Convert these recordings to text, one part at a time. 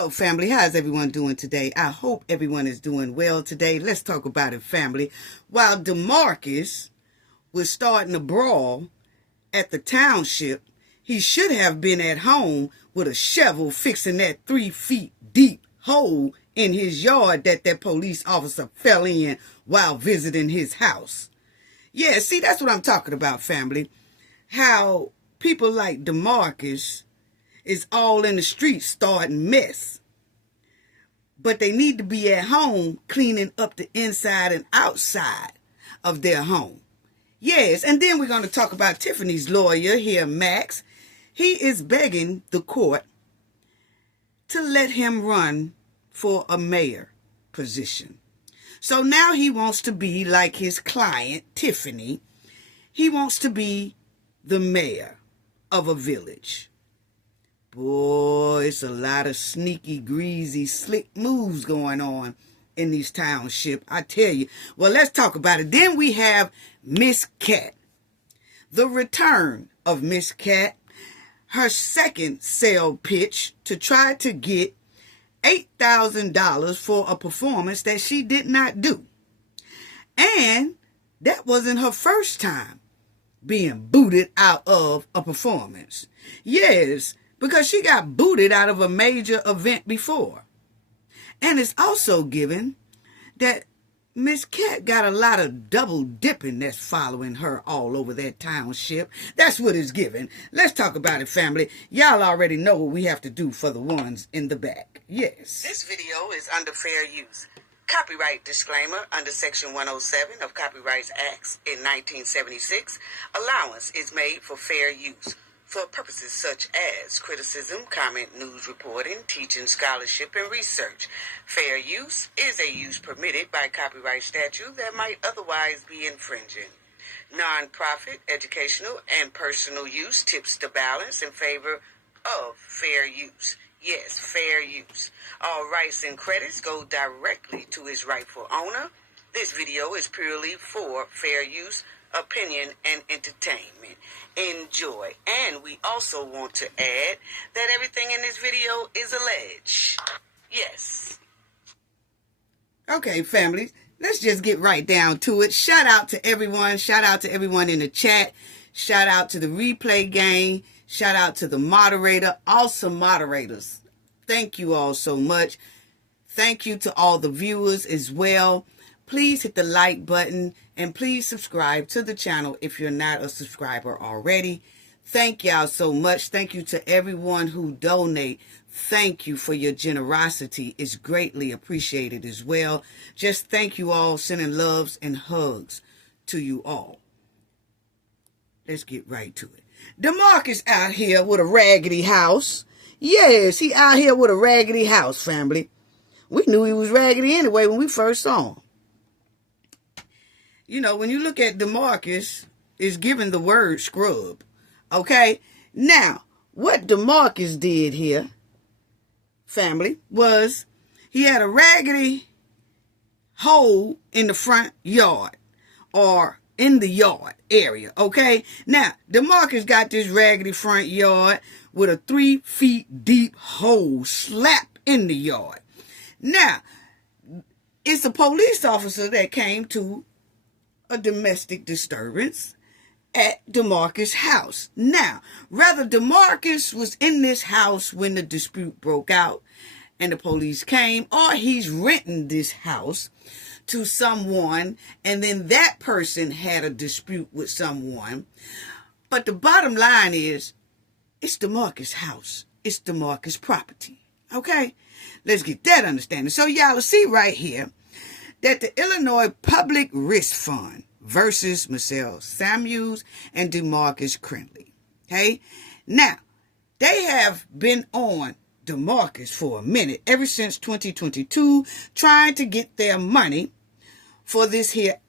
Hello, family. How's everyone doing today? I hope everyone is doing well today. Let's talk about it, family. While Demarcus was starting a brawl at the Township, he should have been at home with a shovel fixing that 3 feet deep hole in his yard that police officer fell in while visiting his house. Yeah, see, that's what I'm talking about, family. How people like Demarcus is all in the streets starting mess. But they need to be at home cleaning up the inside and outside of their home. Yes, and then we're going to talk about Tiffany's lawyer here, Max. He is begging the court to let him run for a mayor position. So now he wants to be like his client, Tiffany. He wants to be the mayor of a village. Boy, it's a lot of sneaky, greasy, slick moves going on in these townships, I tell you. Well, let's talk about it. Then we have Miss Cat. The return of Miss Cat. Her second sale pitch to try to get $8,000 for a performance that she did not do. And that wasn't her first time being booted out of a performance. Yes, because she got booted out of a major event before. And it's also given that Miss Cat got a lot of double dipping that's following her all over that township. That's what it's given. Let's talk about it, family. Y'all already know what we have to do for the ones in the back. Yes. This video is under fair use. Copyright disclaimer under Section 107 of Copyrights Acts in 1976. Allowance is made for fair use for purposes such as criticism, comment, news reporting, teaching, scholarship, and research. Fair use is a use permitted by copyright statute that might otherwise be infringing. Non-profit, educational, and personal use tips the balance in favor of fair use. Yes, fair use. All rights and credits go directly to its rightful owner. This video is purely for fair use, opinion, and entertainment. Enjoy. And we also want to add that everything in this video is alleged. Yes. Okay, family, let's just get right down to it. Shout out to everyone. Shout out to everyone in the chat. Shout out to the replay gang. Shout out to the moderator. Awesome moderators. Thank you all so much. Thank you to all the viewers as well. Please hit the like button and please subscribe to the channel if you're not a subscriber already. Thank y'all so much. Thank you to everyone who donate. Thank you for your generosity. It's greatly appreciated as well. Just thank you all, sending loves and hugs to you all. Let's get right to it. Demarcus out here with a raggedy house. Yes, he out here with a raggedy house, family. We knew he was raggedy anyway when we first saw him. You know, when you look at Demarcus, it's given the word scrub. Okay? Now, what Demarcus did here, family, was he had a raggedy hole in the front yard or in the yard area. Okay? Now, Demarcus got this raggedy front yard with a 3 feet deep hole slap in the yard. Now, it's a police officer that came to a domestic disturbance at Demarcus' house. Now, rather Demarcus was in this house when the dispute broke out and the police came, or he's renting this house to someone and then that person had a dispute with someone. But the bottom line is, it's Demarcus' house. It's Demarcus' property. Okay? Let's get that understanding. So y'all will see right here that the Illinois Public Risk Fund versus Michelle Samuels and Demarcus Crenley. Okay? Now, they have been on Demarcus for a minute, ever since 2022, trying to get their money for this here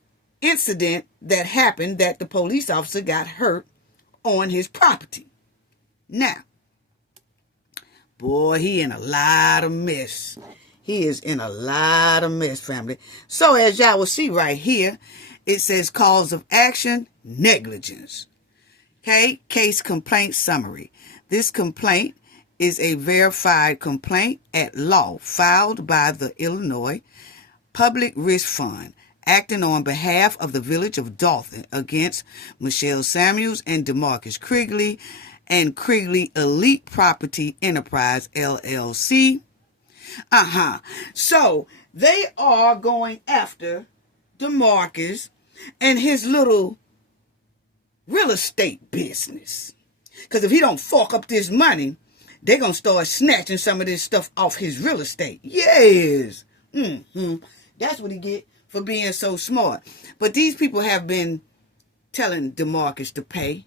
incident that happened that the police officer got hurt on his property. Now, boy, he in a lot of mess. He is in a lot of mess, family. So as y'all will see right here, it says cause of action, negligence. Okay, case complaint summary. This complaint is a verified complaint at law filed by the Illinois Public Risk Fund, acting on behalf of the village of Dolton against Michelle Samuels and Demarcus Krigley and Krigley Elite Property Enterprise, LLC. So they are going after Demarcus and his little real estate business. Because if he don't fork up this money, they're going to start snatching some of this stuff off his real estate. Yes. That's what he get for being so smart. But these people have been telling Demarcus to pay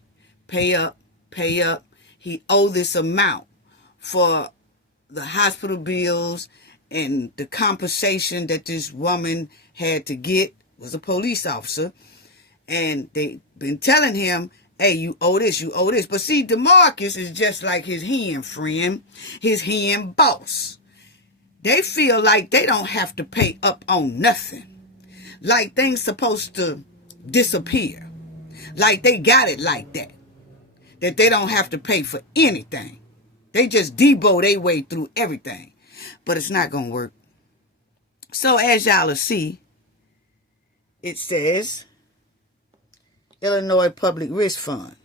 up. He owe this amount for the hospital bills and the compensation that this woman had to get, was a police officer. And they've been telling him, hey, you owe this, you owe this. But see, Demarcus is just like his hen friend, his hen boss. They feel like they don't have to pay up on nothing. Like things supposed to disappear. Like they got it like that. That they don't have to pay for anything. They just debo their way through everything. But it's not going to work. So as y'all will see, it says Illinois Public Risk Fund.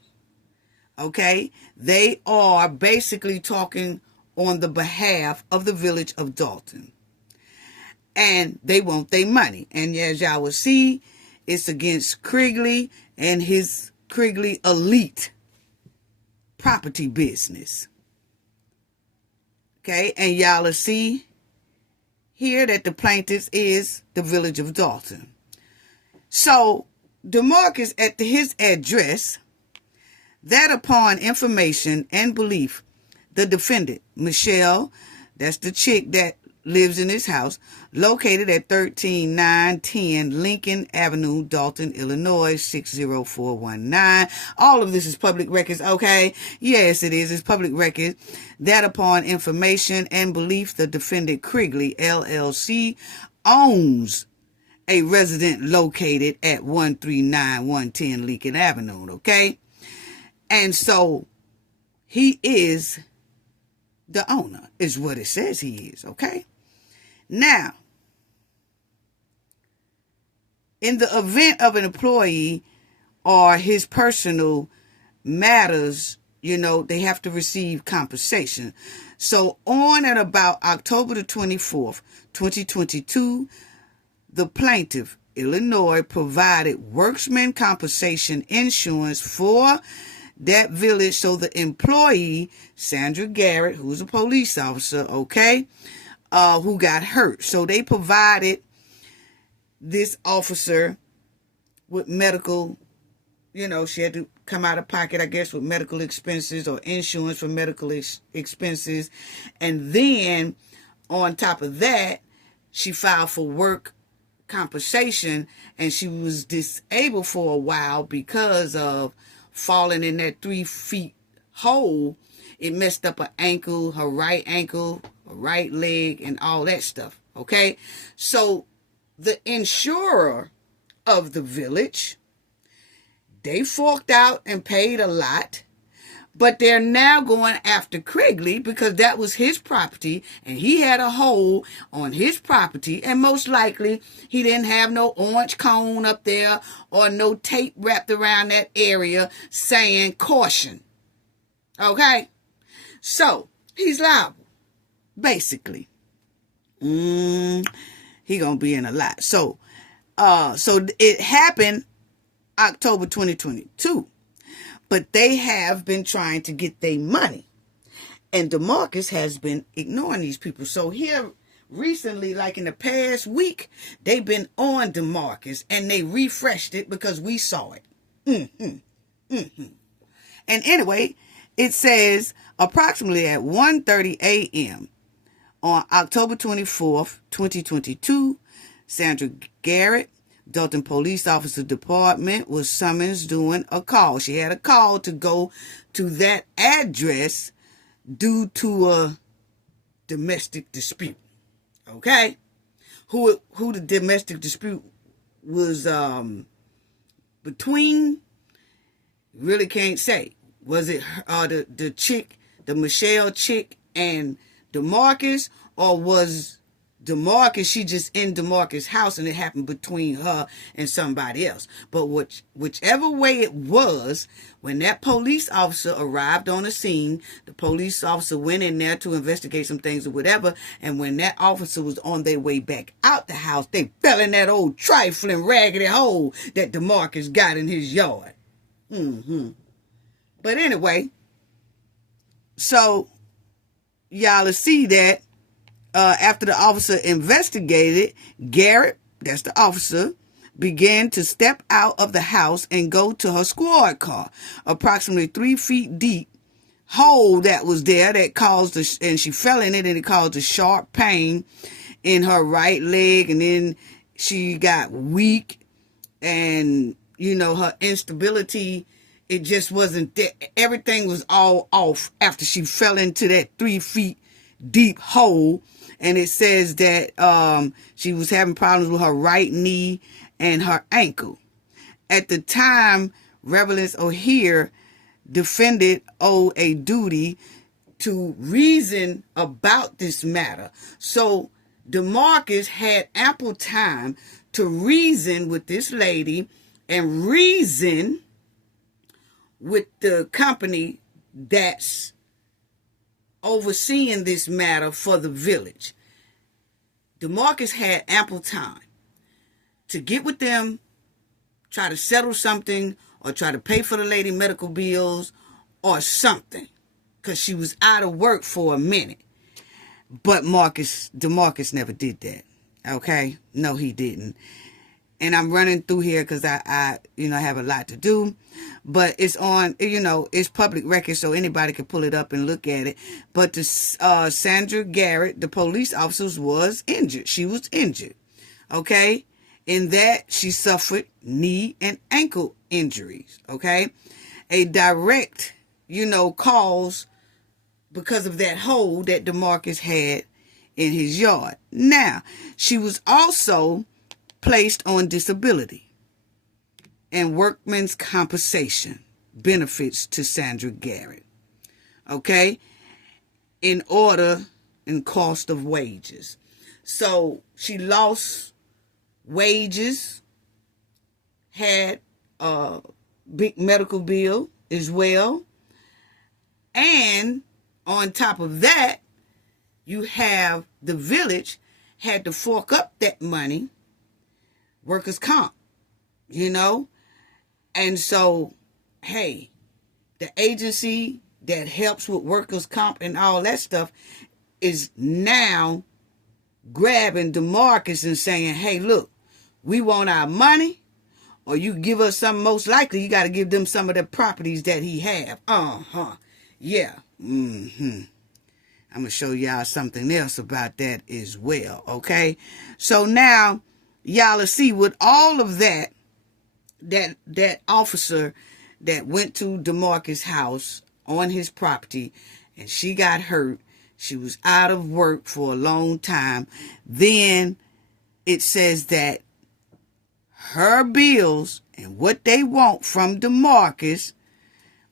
Okay? They are basically talking on the behalf of the village of Dolton. And they want their money. And as y'all will see, it's against Krigley and his Krigley Elite Property business. Okay? And y'all will see here that the plaintiff is the village of Dolton. So Demarcus at his address, that upon information and belief, the defendant, Michelle, that's the chick that lives in his house, located at 13910 Lincoln Avenue, Dolton, Illinois, 60419. All of this is public records, okay? Yes, it is. It's public record. That upon information and belief, the defendant, Krigley, LLC, owns a resident located at 13910 Lincoln Avenue, okay? And so he is the owner, is what it says he is, okay? Now, in the event of an employee or his personal matters, they have to receive compensation. So on and about October the 24th, 2022, the plaintiff, Illinois, provided workman compensation insurance for that village. So the employee, Sandra Garrett, who's a police officer, okay, who got hurt. So they provided this officer with medical, she had to come out of pocket, I guess, with medical expenses or insurance for medical expenses. And then on top of that, she filed for work compensation, and she was disabled for a while because of falling in that 3 feet hole. It messed up her ankle, her right ankle, her right leg, and all that stuff. Okay? So the insurer of the village, they forked out and paid a lot, but they're now going after Krigley because that was his property, and he had a hole on his property, and most likely he didn't have no orange cone up there or no tape wrapped around that area saying caution. Okay? So, he's liable, basically. He gonna be in a lot. So it happened October 2022. But they have been trying to get their money. And Demarcus has been ignoring these people. So here recently, like in the past week, they've been on Demarcus. And they refreshed it because we saw it. And anyway, it says approximately at 1:30 a.m. on October 24th, 2022, Sandra Garrett, Dolton Police Officer Department, was summoned doing a call. She had a call to go to that address due to a domestic dispute. Okay? Who the domestic dispute was between, really can't say. Was it the chick the Michelle chick and Demarcus, or was Demarcus, she just in Demarcus' house and it happened between her and somebody else. But whichever way it was, when that police officer arrived on the scene, the police officer went in there to investigate some things or whatever, and when that officer was on their way back out the house, they fell in that old trifling raggedy hole that Demarcus got in his yard. But anyway, so y'all will see that after the officer investigated, Garrett, that's the officer, began to step out of the house and go to her squad car, approximately 3 feet deep hole that was there that caused, and she fell in it, and it caused a sharp pain in her right leg, and then she got weak, and her instability, it just wasn't there. Everything was all off after she fell into that 3 feet deep hole. And it says that she was having problems with her right knee and her ankle. At the time, Reverend O'Hare defended a duty to reason about this matter. So Demarcus had ample time to reason with this lady and reason with the company that's overseeing this matter for the village. Demarcus had ample time to get with them, try to settle something, or try to pay for the lady medical bills or something, because she was out of work for a minute. But Demarcus never did that. Okay? No, he didn't. And I'm running through here because I have a lot to do. But it's on, it's public record, so anybody can pull it up and look at it. But Sandra Garrett, the police officer, was injured. She was injured. Okay? In that, she suffered knee and ankle injuries. Okay? A direct, cause because of that hole that Demarcus had in his yard. Now, she was also placed on disability and workman's compensation benefits to Sandra Garrett. Okay? In order and cost of wages. So she lost wages, had a big medical bill as well. And on top of that, you have the village had to fork up that money, workers' comp, And so, hey, the agency that helps with workers' comp and all that stuff is now grabbing Demarcus and saying, hey, look, we want our money, or you give us something. Most likely you got to give them some of the properties that he have. Yeah. I'm going to show y'all something else about that as well, okay? So now, y'all will see with all of that officer that went to Demarcus' house on his property, and she got hurt. She was out of work for a long time. Then it says that her bills and what they want from Demarcus,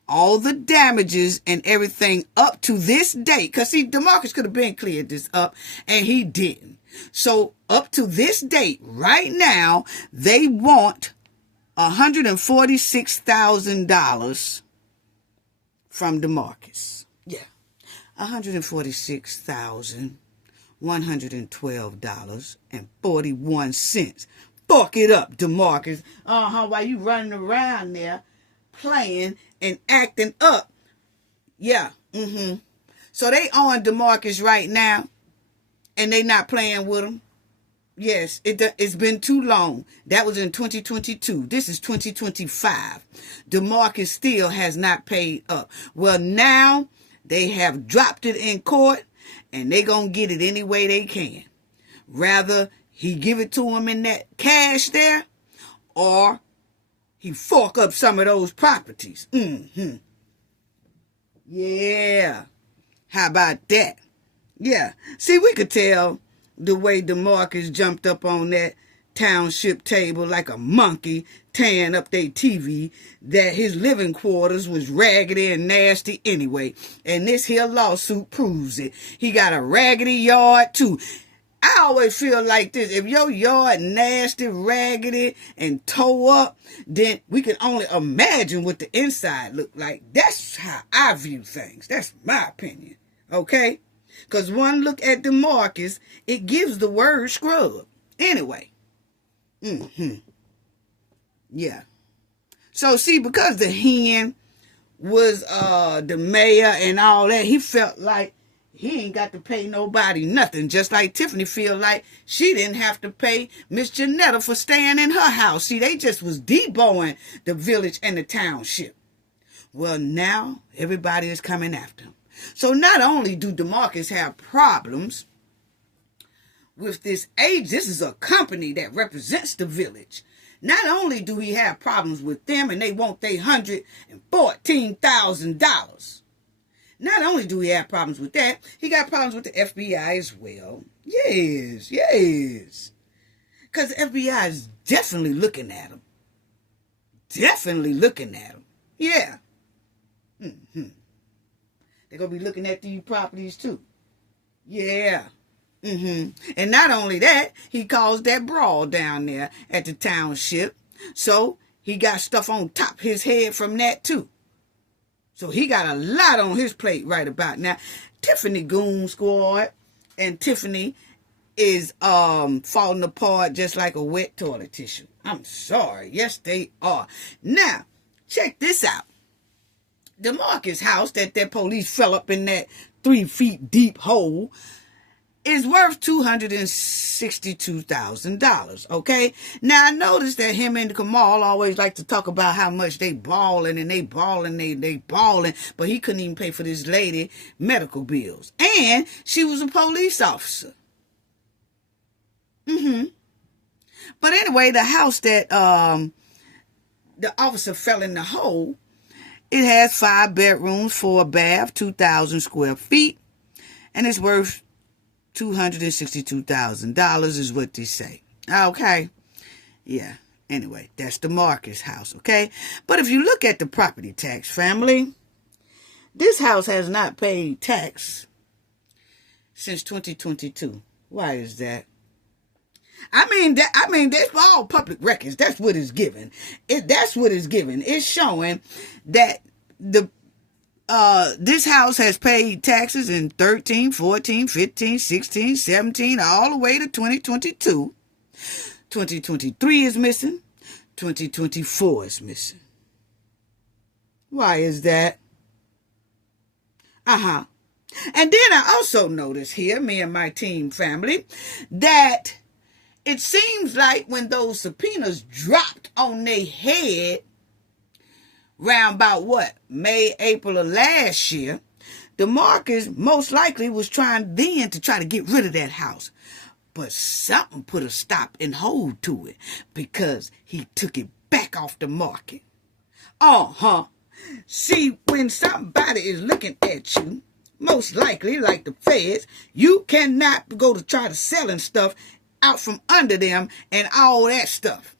all the damages and everything up to this date, because see, Demarcus could have been cleared this up, and he didn't. So up to this date, right now, they want $146,000 from Demarcus. Yeah, $146,112.41. Fuck it up, Demarcus. While you running around there playing and acting up. Yeah, So they on Demarcus right now, and they not playing with him. Yes, it's been too long. That was in 2022. This is 2025. Demarcus still has not paid up. Well, now they have dropped it in court, and they gonna get it any way they can. Rather, he give it to him in that cash there, or he fork up some of those properties. Yeah. How about that? Yeah. See, we could tell the way Demarcus jumped up on that Township table like a monkey, tearing up their TV, that his living quarters was raggedy and nasty anyway. And this here lawsuit proves it. He got a raggedy yard too. I always feel like this. If your yard nasty, raggedy, and tore up, then we can only imagine what the inside looked like. That's how I view things. That's my opinion. Okay? Because one look at Demarcus, it gives the word scrub. Anyway. Yeah. So, see, because the hen was the mayor and all that, he felt like he ain't got to pay nobody nothing. Just like Tiffany feel like she didn't have to pay Miss Janetta for staying in her house. See, they just was deboing the village and the township. Well, now everybody is coming after him. So not only do Demarcus have problems with this age, this is a company that represents the village. Not only do he have problems with them and they want their $114,000. Not only do he have problems with that, he got problems with the FBI as well. Yes. Because the FBI is definitely looking at him. Yeah. They're going to be looking at these properties too. Yeah. And not only that, he caused that brawl down there at the township. So he got stuff on top of his head from that too. So he got a lot on his plate right about now. Tiffany Goon Squad and Tiffany is falling apart just like a wet toilet tissue. I'm sorry. Yes, they are. Now, check this out. Demarcus' house that police fell up in that 3 feet deep hole is worth $262,000, okay? Now, I noticed that him and Kamal always like to talk about how much they balling, but he couldn't even pay for this lady medical bills. And she was a police officer. But anyway, the house that the officer fell in the hole, it has 5 bedrooms, 4 baths, 2,000 square feet, and it's worth $262,000 is what they say. Okay. Yeah. Anyway, that's Demarcus' house, okay? But if you look at the property tax, family, this house has not paid tax since 2022. Why is that? I mean, that's all public records. That's what it's given. That's what it's given. It's showing that this house has paid taxes in 13, 14, 15, 16, 17, all the way to 2022. 2023 is missing. 2024 is missing. Why is that? And then I also noticed here, me and my team family, that it seems like when those subpoenas dropped on their head, round about what? May, April of last year, Demarcus most likely was trying to get rid of that house. But something put a stop and hold to it because he took it back off the market. See, when somebody is looking at you, most likely, like the feds, you cannot go to try to selling stuff out from under them and all that stuff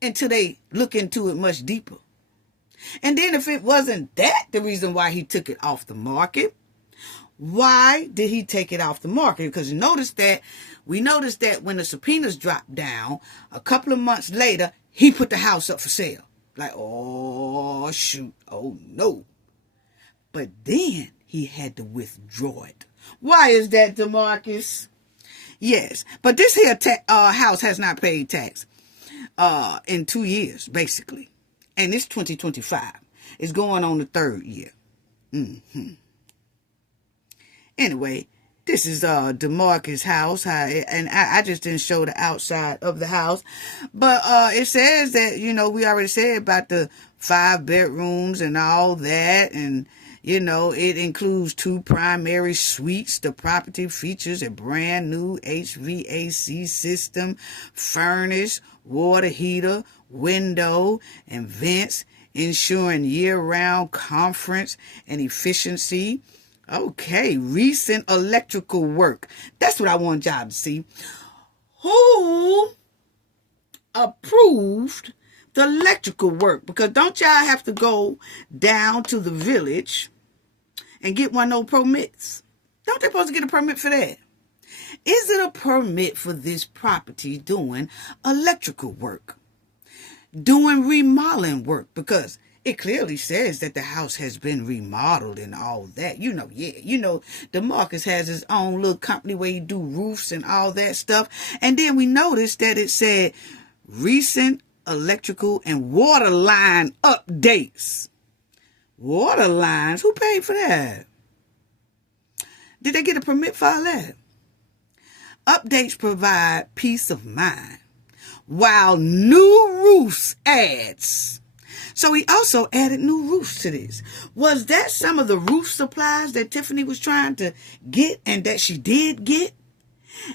until they look into it much deeper. And then if it wasn't that the reason why he took it off the market, why did he take it off the market? Because we noticed that when the subpoenas dropped down, a couple of months later, he put the house up for sale. Like, oh, shoot, oh, no. But then he had to withdraw it. Why is that, Demarcus? Yes, but this here house has not paid tax in 2 years, basically. And it's 2025. It's going on the 3rd year. Anyway, this is Demarcus' house. And I just didn't show the outside of the house. But it says that, we already said about the 5 bedrooms and all that. And it includes 2 primary suites. The property features a brand new HVAC system, furnace, water heater, window, and vents, ensuring year-round comfort and efficiency. Okay, recent electrical work. That's what I want y'all to see. who approved the electrical work? Because don't y'all have to go down to the village and get one of those permits? Don't they supposed to get a permit for that? Is it a permit for this property doing electrical work, doing remodeling work? Because it clearly says that the house has been remodeled and all that. Demarcus has his own little company where he do roofs and all that stuff. And then we noticed that it said recent electrical and water line updates. Water lines? Who paid for that? Did they get a permit for all that? Updates provide peace of mind, while new roofs adds. So he also added new roofs to this. Was that some of the roof supplies that Tiffany was trying to get and that she did get?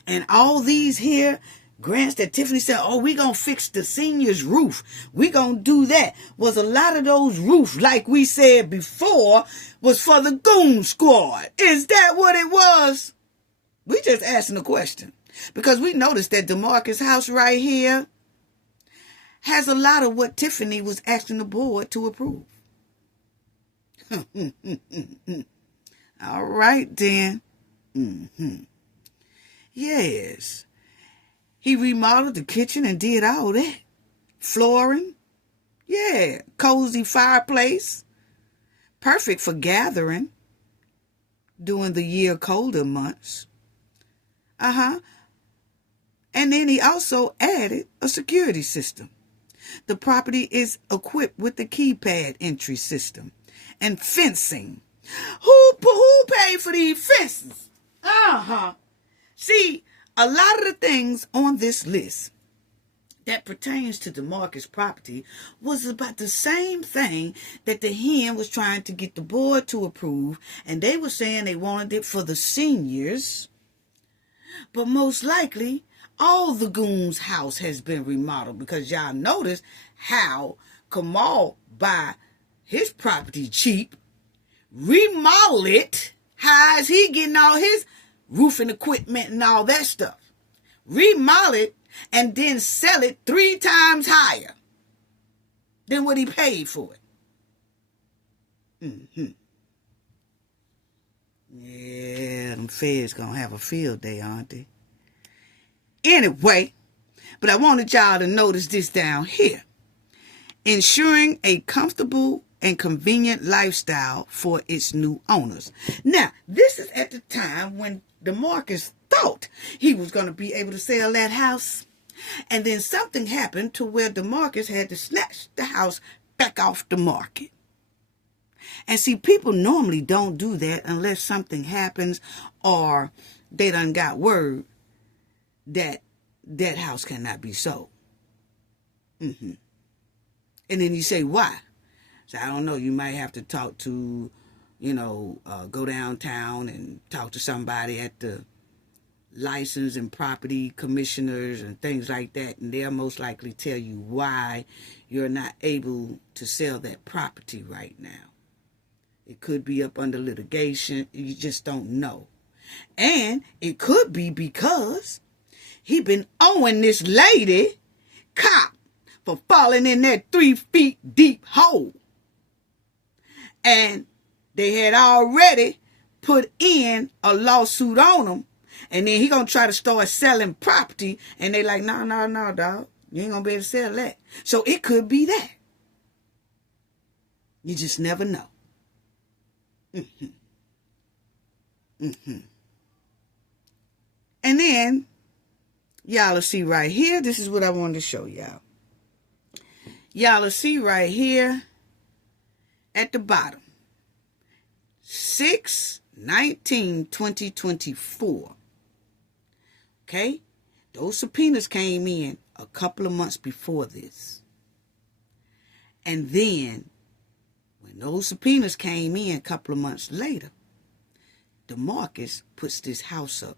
And all these here grants that Tiffany said, oh, we going to fix the seniors' roof. We going to do that. Was a lot of those roofs, like we said before, was for the goon squad. Is that what it was? We just asking a question. Because we noticed that Demarcus' house right here has a lot of what Tiffany was asking the board to approve. All right, then. Yes. He remodeled the kitchen and did all that. Flooring. Yeah. Cozy fireplace. Perfect for gathering during the year colder months. And then he also added a security system. The property is equipped with the keypad entry system and fencing. Who paid for these fences? See, a lot of the things on this list that pertains to Demarcus' property was about the same thing that the hen was trying to get the board to approve, and they were saying they wanted it for the seniors. But most likely, all the goons' house has been remodeled, because y'all notice how Kamal buy his property cheap, remodel it. How is he getting all his roofing equipment and all that stuff? Remodel it and then sell it 3 times higher than what he paid for it. Yeah, them feds gonna have a field day, aren't they? Anyway, but I wanted y'all to notice this down here. Ensuring a comfortable and convenient lifestyle for its new owners. Now, this is at the time when Demarcus thought he was going to be able to sell that house. And then something happened to where Demarcus had to snatch the house back off the market. And see, people normally don't do that unless something happens or they done got word that that house cannot be sold. And then you say, why? So I don't know. You might have to talk to, go downtown and talk to somebody at the license and property commissioners and things like that. And they'll most likely tell you why you're not able to sell that property right now. It could be up under litigation. You just don't know. And it could be because he been owing this lady cop for falling in that 3 feet deep hole. And they had already put in a lawsuit on him. And then he gonna try to start selling property. And they like, no, dog. You ain't gonna be able to sell that. So it could be that. You just never know. And then, y'all will see right here. This is what I wanted to show y'all. Y'all will see right here at the bottom. 6/19/2024. Okay? Those subpoenas came in a couple of months before this. And then, when those subpoenas came in a couple of months later, Demarcus puts this house up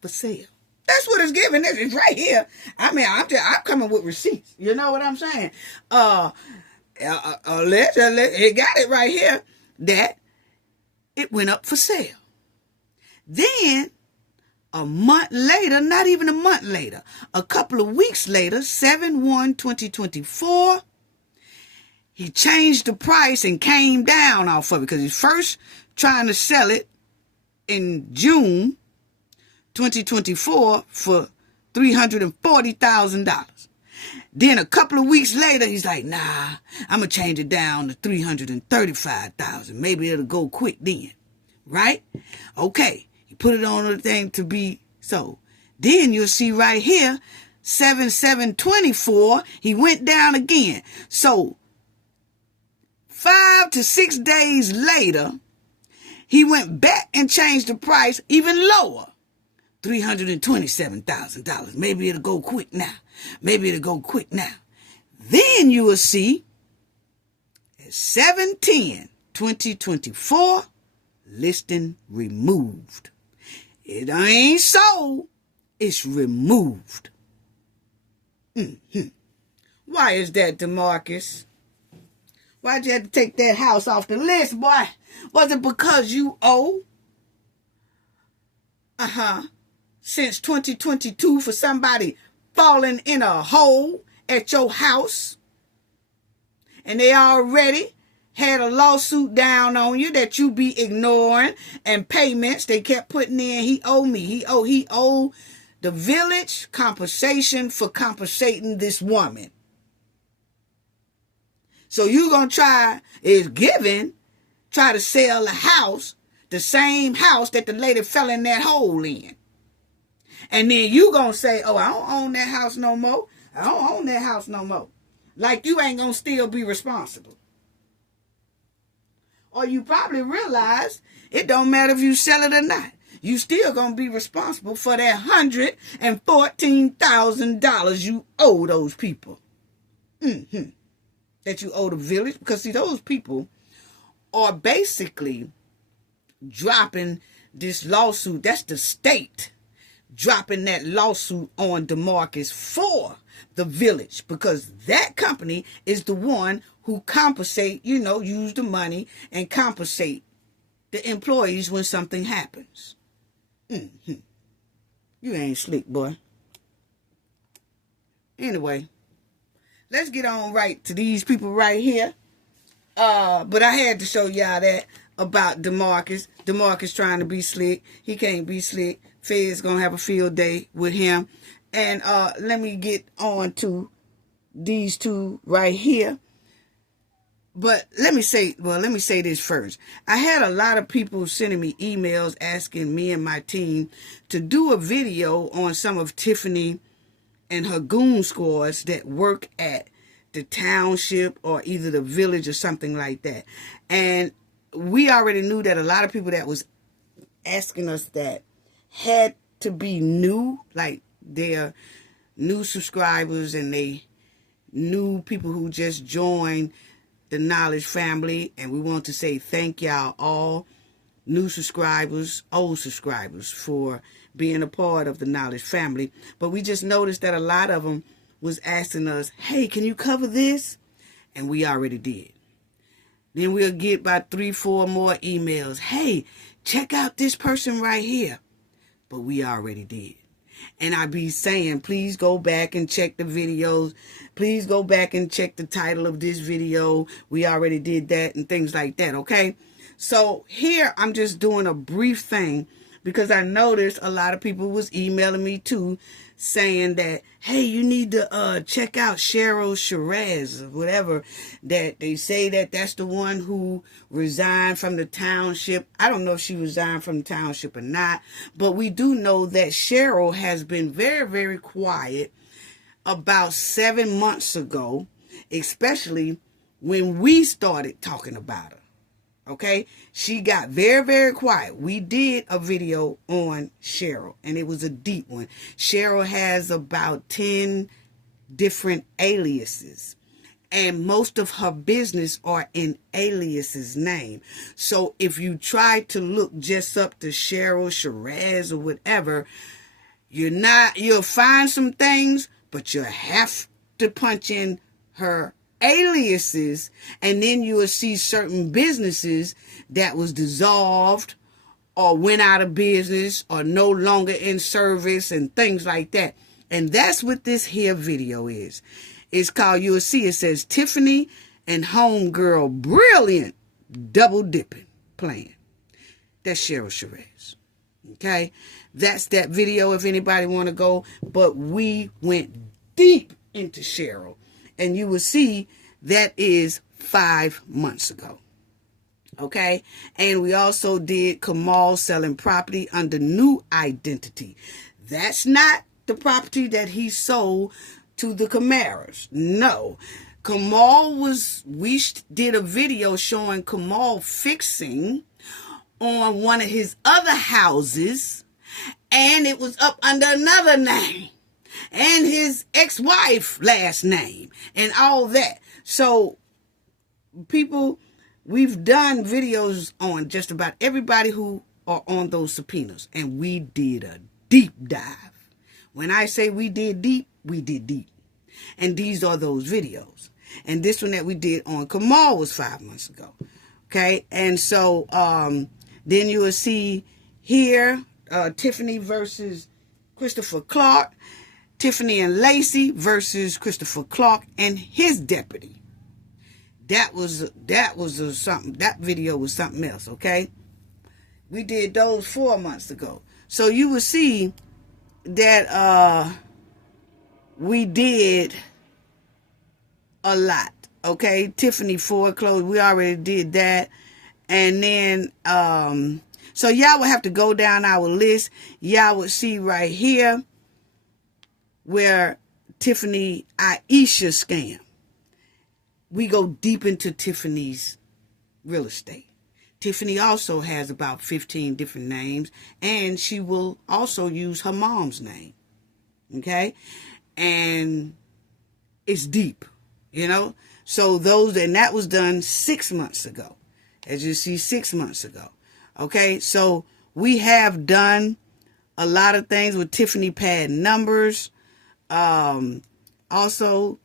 for sale. That's what it's giving. It's right here. I mean, I'm coming with receipts. You know what I'm saying? It got it right here that it went up for sale. Then, A month later, not even a month later, a couple of weeks later, 7/1/2024, he changed the price and came down off of it because he's first trying to sell it in June 2024 for $340,000. Then a couple of weeks later, he's like, nah, I'm going to change it down to $335,000. Maybe it'll go quick then. Right? Okay. He put it on the thing to be so. Then you'll see right here, 7/7/24, he went down again. So 5 to 6 days later, he went back and changed the price even lower. $327,000. Maybe it'll go quick now. Maybe it'll go quick now. Then you will see at 7/10/2024, listing removed. It ain't sold. It's removed. Why is that, Demarcus? Why'd you have to take that house off the list, boy? Was it because you owe? Since 2022 for somebody falling in a hole at your house? And they already had a lawsuit down on you that you be ignoring, and payments they kept putting in. He owe me. He owe the village compensation for compensating this woman. So you gonna try to sell the house, the same house that the lady fell in that hole in. And then you gonna say, oh, I don't own that house no more. I don't own that house no more. Like you ain't gonna still be responsible. Or you probably realize it don't matter if you sell it or not. You still gonna be responsible for that $114,000 you owe those people. That you owe the village. Because see, those people are basically dropping this lawsuit. That's the state dropping that lawsuit on Demarcus for the village, because that company is the one who compensate, use the money and compensate the employees when something happens. You ain't slick, boy. Anyway, let's get on right to these people right here. But I had to show y'all that about Demarcus. Demarcus trying to be slick. He can't be slick. Fed's gonna have a field day with him. And let me get on to these two right here. But let me say this first. I had a lot of people sending me emails asking me and my team to do a video on some of Tiffany and her goon squads that work at the township or either the village or something like that. And we already knew that a lot of people that was asking us that had to be new, like they're new subscribers and they new people who just joined the Knowledge family. And we want to say thank y'all all, new subscribers, old subscribers, for being a part of the Knowledge family. But we just noticed that a lot of them was asking us, hey, can you cover this? And we already did. Then we'll get about 3-4 more emails. Hey, check out this person right here. But we already did. And I be saying, please go back and check the videos. Please go back and check the title of this video. We already did that and things like that, okay? So here I'm just doing a brief thing because I noticed a lot of people was emailing me too, saying that, hey, you need to check out Cheryl Shiraz or whatever, that they say that that's the one who resigned from the township. I don't know if she resigned from the township or not, but we do know that Cheryl has been very, very quiet about 7 months ago, especially when we started talking about her. Okay, she got very, very quiet. We did a video on Cheryl, and it was a deep one. Cheryl has about 10 different aliases, and most of her business are in aliases name. So if you try to look just up to Cheryl Shiraz or whatever, you'll find some things, but you'll have to punch in her aliases, and then you will see certain businesses that was dissolved or went out of business or no longer in service and things like that. And that's what this here video is. It's called, you'll see it says Tiffany and Homegirl Brilliant Double Dipping Plan. That's Cheryl Sherez. Okay? That's that video if anybody want to go. But we went deep into Cheryl. And you will see that is 5 months ago. Okay? And we also did Kamal selling property under new identity. That's not the property that he sold to the Camaras. No. Kamal we did a video showing Kamal fixing on one of his other houses, and it was up under another name and his ex-wife last name and all that. So people, we've done videos on just about everybody who are on those subpoenas, and we did a deep dive. When I say we did deep, we did deep. And these are those videos. And this one that we did on Kamal was 5 months ago. Okay? And so then you will see here Tiffany versus Christopher Clark. Tiffany and Lacey versus Christopher Clark and his deputy. That was something. That video was something else, okay? We did those 4 months ago. So you will see that we did a lot, okay? Tiffany foreclosed, we already did that. And then so y'all will have to go down our list. Y'all would see right here where Tiffany Aisha scam. We go deep into Tiffany's real estate. Tiffany also has about 15 different names, and she will also use her mom's name. Okay? And it's deep, you know? So that was done 6 months ago. As you see, 6 months ago. Okay? So we have done a lot of things with Tiffany pad numbers. Also,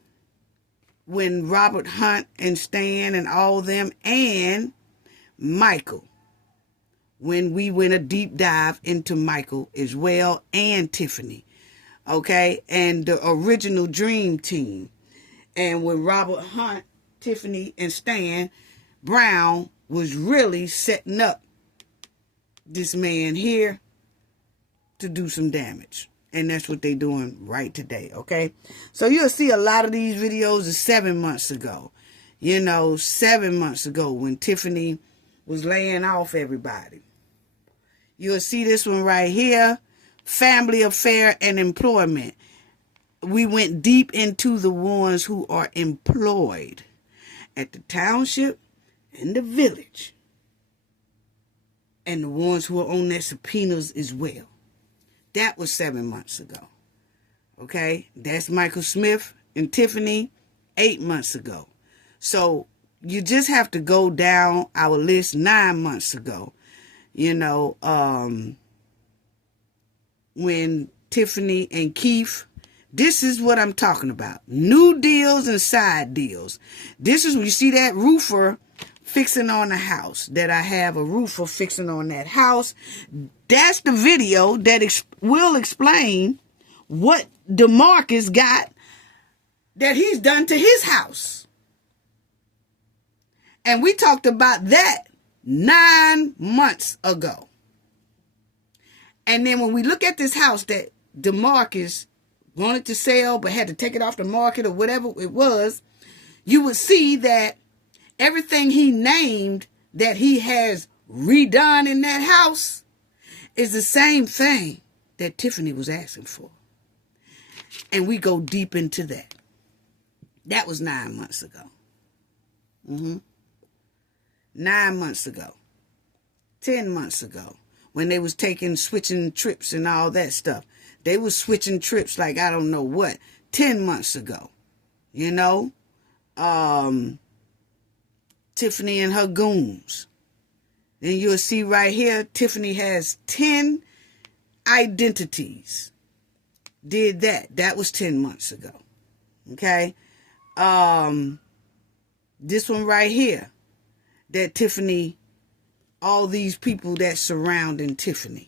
when Robert Hunt and Stan and all them, and Michael, when we went a deep dive into Michael as well, and Tiffany, okay, and the original Dream Team. And when Robert Hunt, Tiffany, and Stan Brown was really setting up this man here to do some damage. And that's what they're doing right today, okay? So you'll see a lot of these videos of 7 months ago. 7 months ago when Tiffany was laying off everybody. You'll see this one right here, family affair and employment. We went deep into the ones who are employed at the township and the village. And the ones who are on their subpoenas as well. That was 7 months ago. Okay? That's Michael Smith and Tiffany 8 months ago. So you just have to go down our list 9 months ago. When Tiffany and Keith, this is what I'm talking about. New deals and side deals. This is, you see that roofer fixing on the house, that I have a roofer fixing on that house. That's the video that will explain what Demarcus got that he's done to his house. And we talked about that 9 months ago. And then when we look at this house that Demarcus wanted to sell but had to take it off the market or whatever it was, you would see that everything he named that he has redone in that house is the same thing that Tiffany was asking for. And we go deep into that. That was 9 months ago. 9 months ago. 10 months ago. When they was switching trips and all that stuff. They was switching trips like I don't know what. 10 months ago. Tiffany and her goons. Then you'll see right here, Tiffany has 10 identities. Did that. That was 10 months ago. Okay? This one right here, that Tiffany all these people that surrounding Tiffany.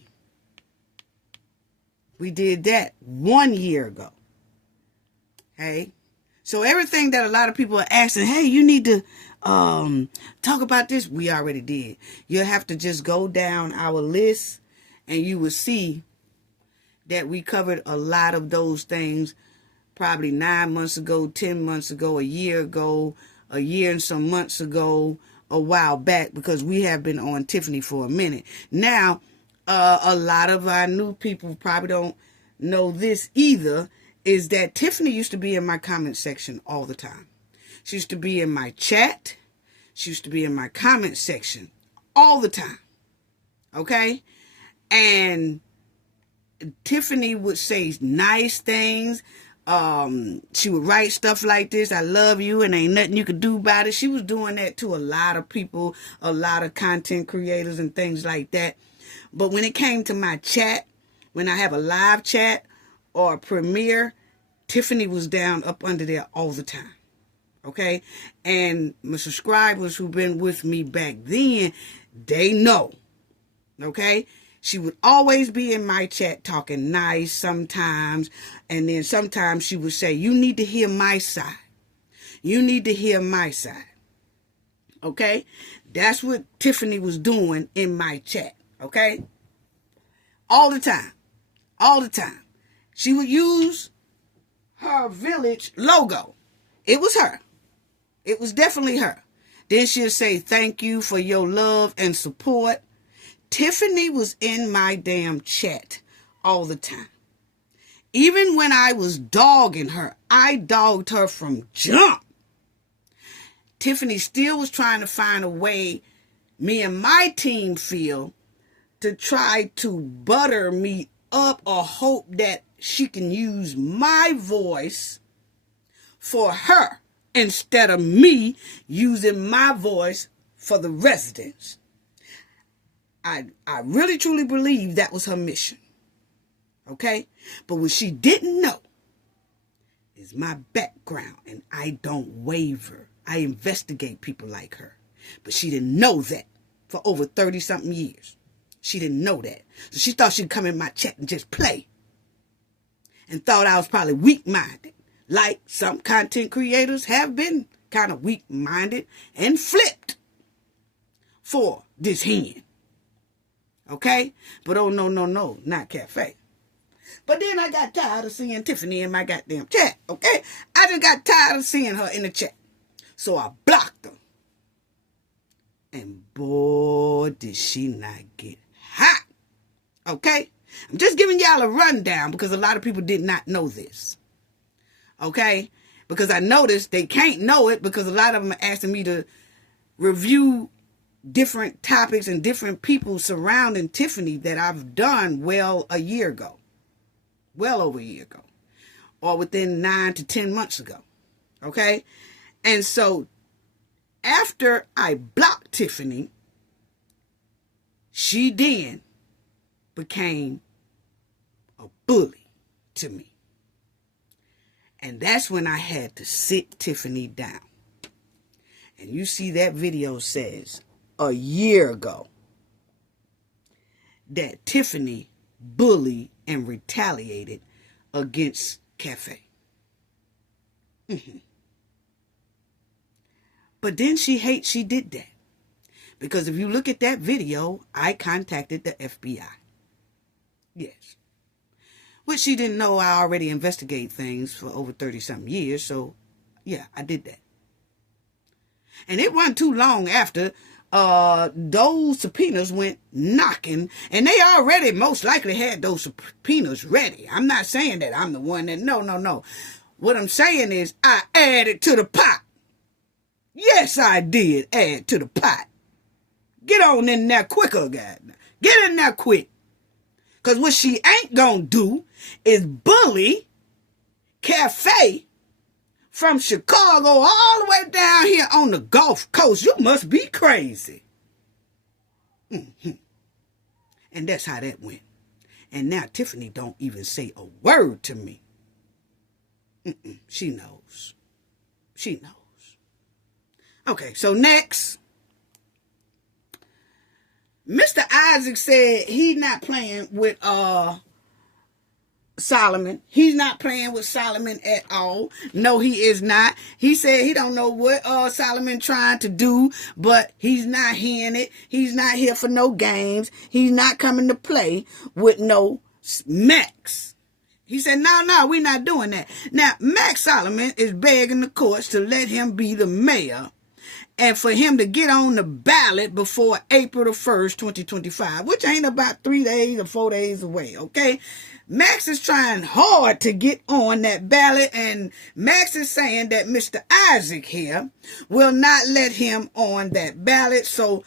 We did that 1 year ago. Okay? So everything that a lot of people are asking, hey, you need to talk about this, we already did. You'll have to just go down our list and you will see that we covered a lot of those things probably 9 months ago, 10 months ago, a year ago, a year and some months ago, a while back, because we have been on Tiffany for a minute. Now, a lot of our new people probably don't know this either, is that Tiffany used to be in my comment section all the time. She used to be in my chat. She used to be in my comment section all the time. Okay? And Tiffany would say nice things. She would write stuff like this: I love you and ain't nothing you could do about it. She was doing that to a lot of people, a lot of content creators and things like that. But when it came to my chat, when I have a live chat or a premiere, Tiffany was down up under there all the time. Okay? And my subscribers who've been with me back then, they know. Okay? She would always be in my chat talking nice sometimes. And then sometimes she would say, you need to hear my side. You need to hear my side. Okay? That's what Tiffany was doing in my chat. Okay? All the time. All the time. She would use her village logo. It was her. It was definitely her. Then she'll say, thank you for your love and support. Tiffany was in my damn chat all the time. Even when I was dogging her, I dogged her from jump. Tiffany still was trying to find a way, me and my team feel, to try to butter me up or hope that she can use my voice for her instead of me using my voice for the residents. I really truly believe that was her mission. Okay? But what she didn't know is my background, and I don't waver. I investigate people like her. But she didn't know that for over 30-something years. She didn't know that. So she thought she'd come in my chat and just play. And thought I was probably weak-minded. Like some content creators have been kind of weak-minded and flipped for this hen. Okay? But oh, no, not Cafe. But then I got tired of seeing Tiffany in my goddamn chat. Okay? I just got tired of seeing her in the chat. So I blocked her. And boy, did she not get hot. Okay? I'm just giving y'all a rundown because a lot of people did not know this. Okay? Because I noticed they can't know it because a lot of them are asking me to review different topics and different people surrounding Tiffany that I've done well a year ago. Well over a year ago. Or within 9 to 10 months ago. Okay? And so, after I blocked Tiffany, she then became a bully to me. And that's when I had to sit Tiffany down. And you see that video says a year ago that Tiffany bullied and retaliated against Cafe. But then she did that. Because if you look at that video, I contacted the FBI. Yes. Which she didn't know I already investigate things for over 30-something years. So, yeah, I did that. And it wasn't too long after those subpoenas went knocking. And they already most likely had those subpoenas ready. I'm not saying that I'm the one that... No. What I'm saying is I added to the pot. Yes, I did add to the pot. Get on in there quicker, guys. Get in there quick. Because what she ain't gonna do is bully Cafe from Chicago all the way down here on the Gulf Coast. You must be crazy. And that's how that went. And now Tiffany don't even say a word to me. She knows. She knows. Okay, so next, Mr. Isaac said he's not playing with Solomon. He's not playing with Solomon at all. No, he is not. He said he don't know what Solomon trying to do, but he's not hearing it. He's not here for no games. He's not coming to play with no Max. He said, no, we're not doing that. Now, Max Solomon is begging the courts to let him be the mayor and for him to get on the ballot before April the 1st, 2025, which ain't about 3 days or 4 days away, okay? Max is trying hard to get on that ballot, and Max is saying that Mr. Isaac here will not let him on that ballot. So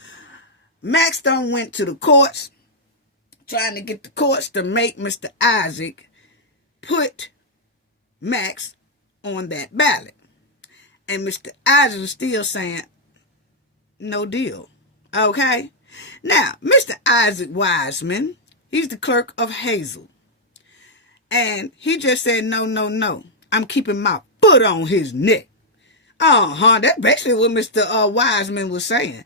Max done went to the courts, trying to get the courts to make Mr. Isaac put Max on that ballot. And Mr. Isaac is still saying, no deal. Okay? Now, Mr. Isaac Wiseman, he's the clerk of Hazel. And he just said, no. I'm keeping my foot on his neck. That's basically what Mr. Wiseman was saying.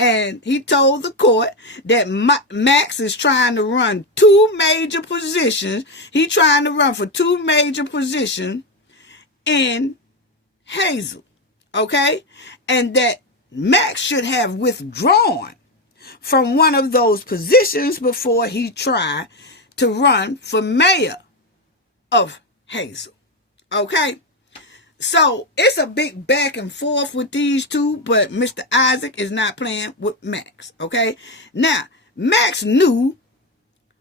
And he told the court that Max is trying to run 2 major positions. He's trying to run for 2 major positions in Hazel. Okay? And that Max should have withdrawn from one of those positions before he tried to run for mayor of Hazel. Okay? So it's a big back and forth with these two, but Mr. Isaac is not playing with Max. Okay? Now, Max knew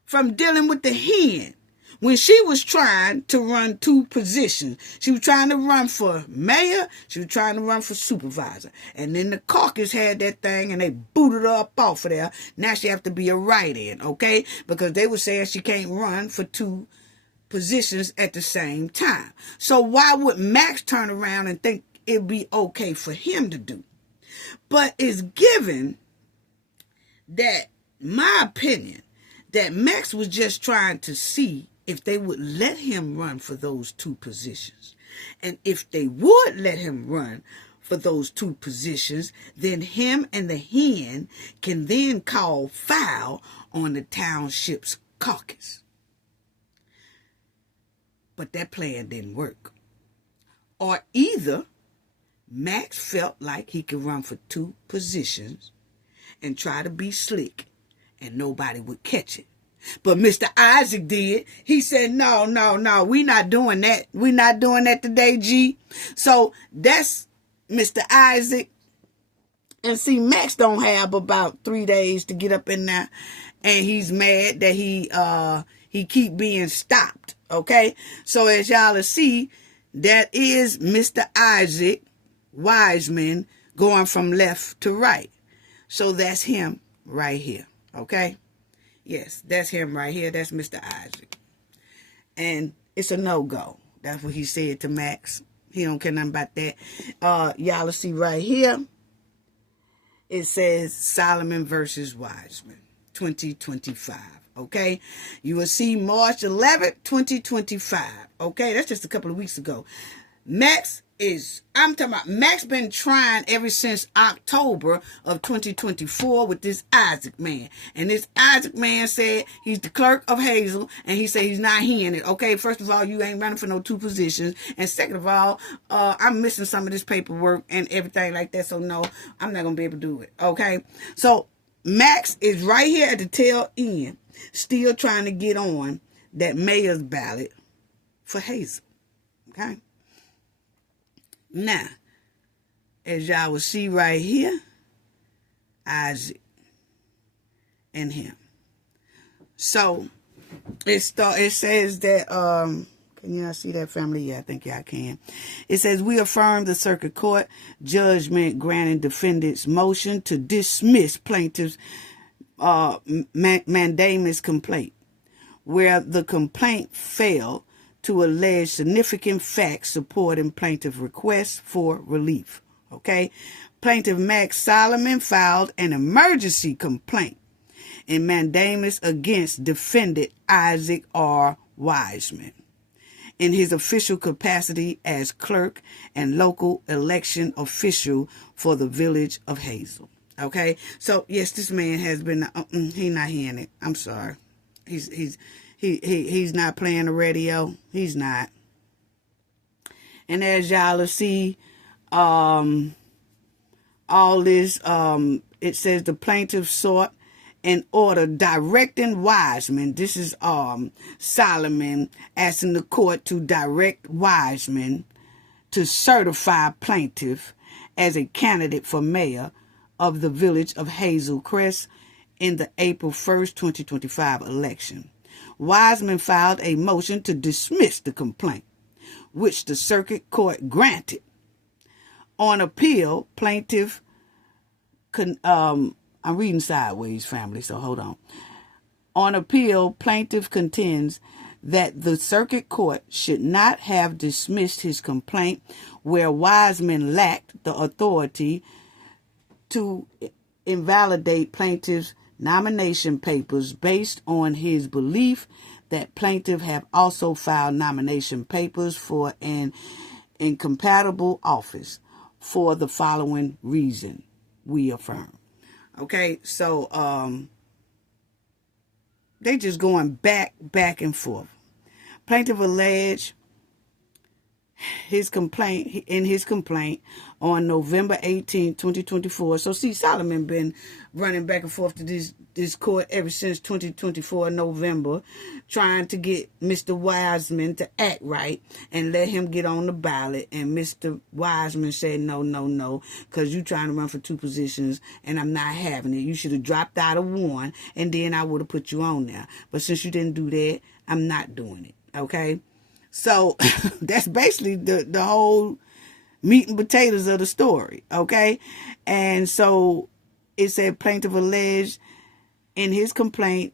from dealing with the hen when she was trying to run 2 positions. She was trying to run for mayor. She was trying to run for supervisor. And then the caucus had that thing and they booted her up off of there. Now she have to be a write-in, okay? Because they were saying she can't run for 2 positions at the same time. So why would Max turn around and think it'd be okay for him to do? But it's given that, my opinion, that Max was just trying to see if they would let him run for those 2 positions. And if they would let him run for those 2 positions, then him and the hen can then call foul on the township's caucus. But that plan didn't work. Or either Max felt like he could run for 2 positions and try to be slick and nobody would catch it. But Mr. Isaac did. He said, no, we not doing that. We not doing that today, G. So that's Mr. Isaac. And see, Max don't have about 3 days to get up in there. And he's mad that he keep being stopped. Okay? So as y'all will see, that is Mr. Isaac Wiseman going from left to right. So that's him right here. Okay? Yes, that's him right here. That's Mr. Isaac. And it's a no-go. That's what he said to Max. He don't care nothing about that. Y'all will see right here. It says Solomon versus Wiseman, 2025. Okay? You will see March 11th, 2025. Okay? That's just a couple of weeks ago. Max been trying ever since October of 2024 with this Isaac man. And this Isaac man said he's the clerk of Hazel, and he said he's not hearing it. Okay, first of all, you ain't running for no 2 positions. And second of all, I'm missing some of this paperwork and everything like that. So no, I'm not going to be able to do it. Okay, so Max is right here at the tail end, still trying to get on that mayor's ballot for Hazel. Okay. Now, as y'all will see right here, Isaac and him. So, it says that, can y'all see that, family? Yeah, I think y'all can. It says, we affirm the circuit court judgment granting defendant's motion to dismiss plaintiff's mandamus complaint, where the complaint failed to allege significant facts supporting plaintiff requests for relief. Okay? Plaintiff Max Solomon filed an emergency complaint in mandamus against defendant Isaac R. Wiseman in his official capacity as clerk and local election official for the village of Hazel. Okay, so yes, this man has been. He's not hearing it. I'm sorry. He's not playing the radio. He's not. And as y'all will see, all this, it says the plaintiff sought an order directing Wiseman. This is Solomon asking the court to direct Wiseman to certify plaintiff as a candidate for mayor of the village of Hazel Crest in the April 1st, 2025 election. Wiseman filed a motion to dismiss the complaint, which the circuit court granted. On appeal, plaintiff, I'm reading sideways, family, so hold on. On appeal, plaintiff contends that the circuit court should not have dismissed his complaint where Wiseman lacked the authority to invalidate plaintiff's nomination papers based on his belief that plaintiff have also filed nomination papers for an incompatible office for the following reason, we affirm. Okay, so they just going back and forth. Plaintiff alleged his complaint on November 18, 2024. So see, Solomon been running back and forth to this court ever since 2024 November, trying to get Mr. Wiseman to act right and let him get on the ballot. And Mr. Wiseman said, no, because you trying to run for 2 positions and I'm not having it. You should have dropped out of 1 and then I would have put you on there. But since you didn't do that, I'm not doing it. Okay? So that's basically the whole meat and potatoes of the story, okay? And so it said plaintiff alleged in his complaint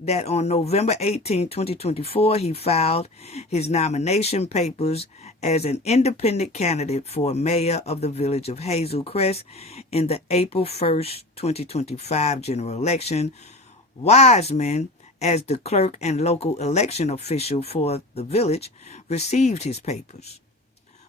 that on November 18, 2024, he filed his nomination papers as an independent candidate for mayor of the village of Hazel Crest in the April 1st, 2025 general election. Wiseman, as the clerk and local election official for the village, received his papers.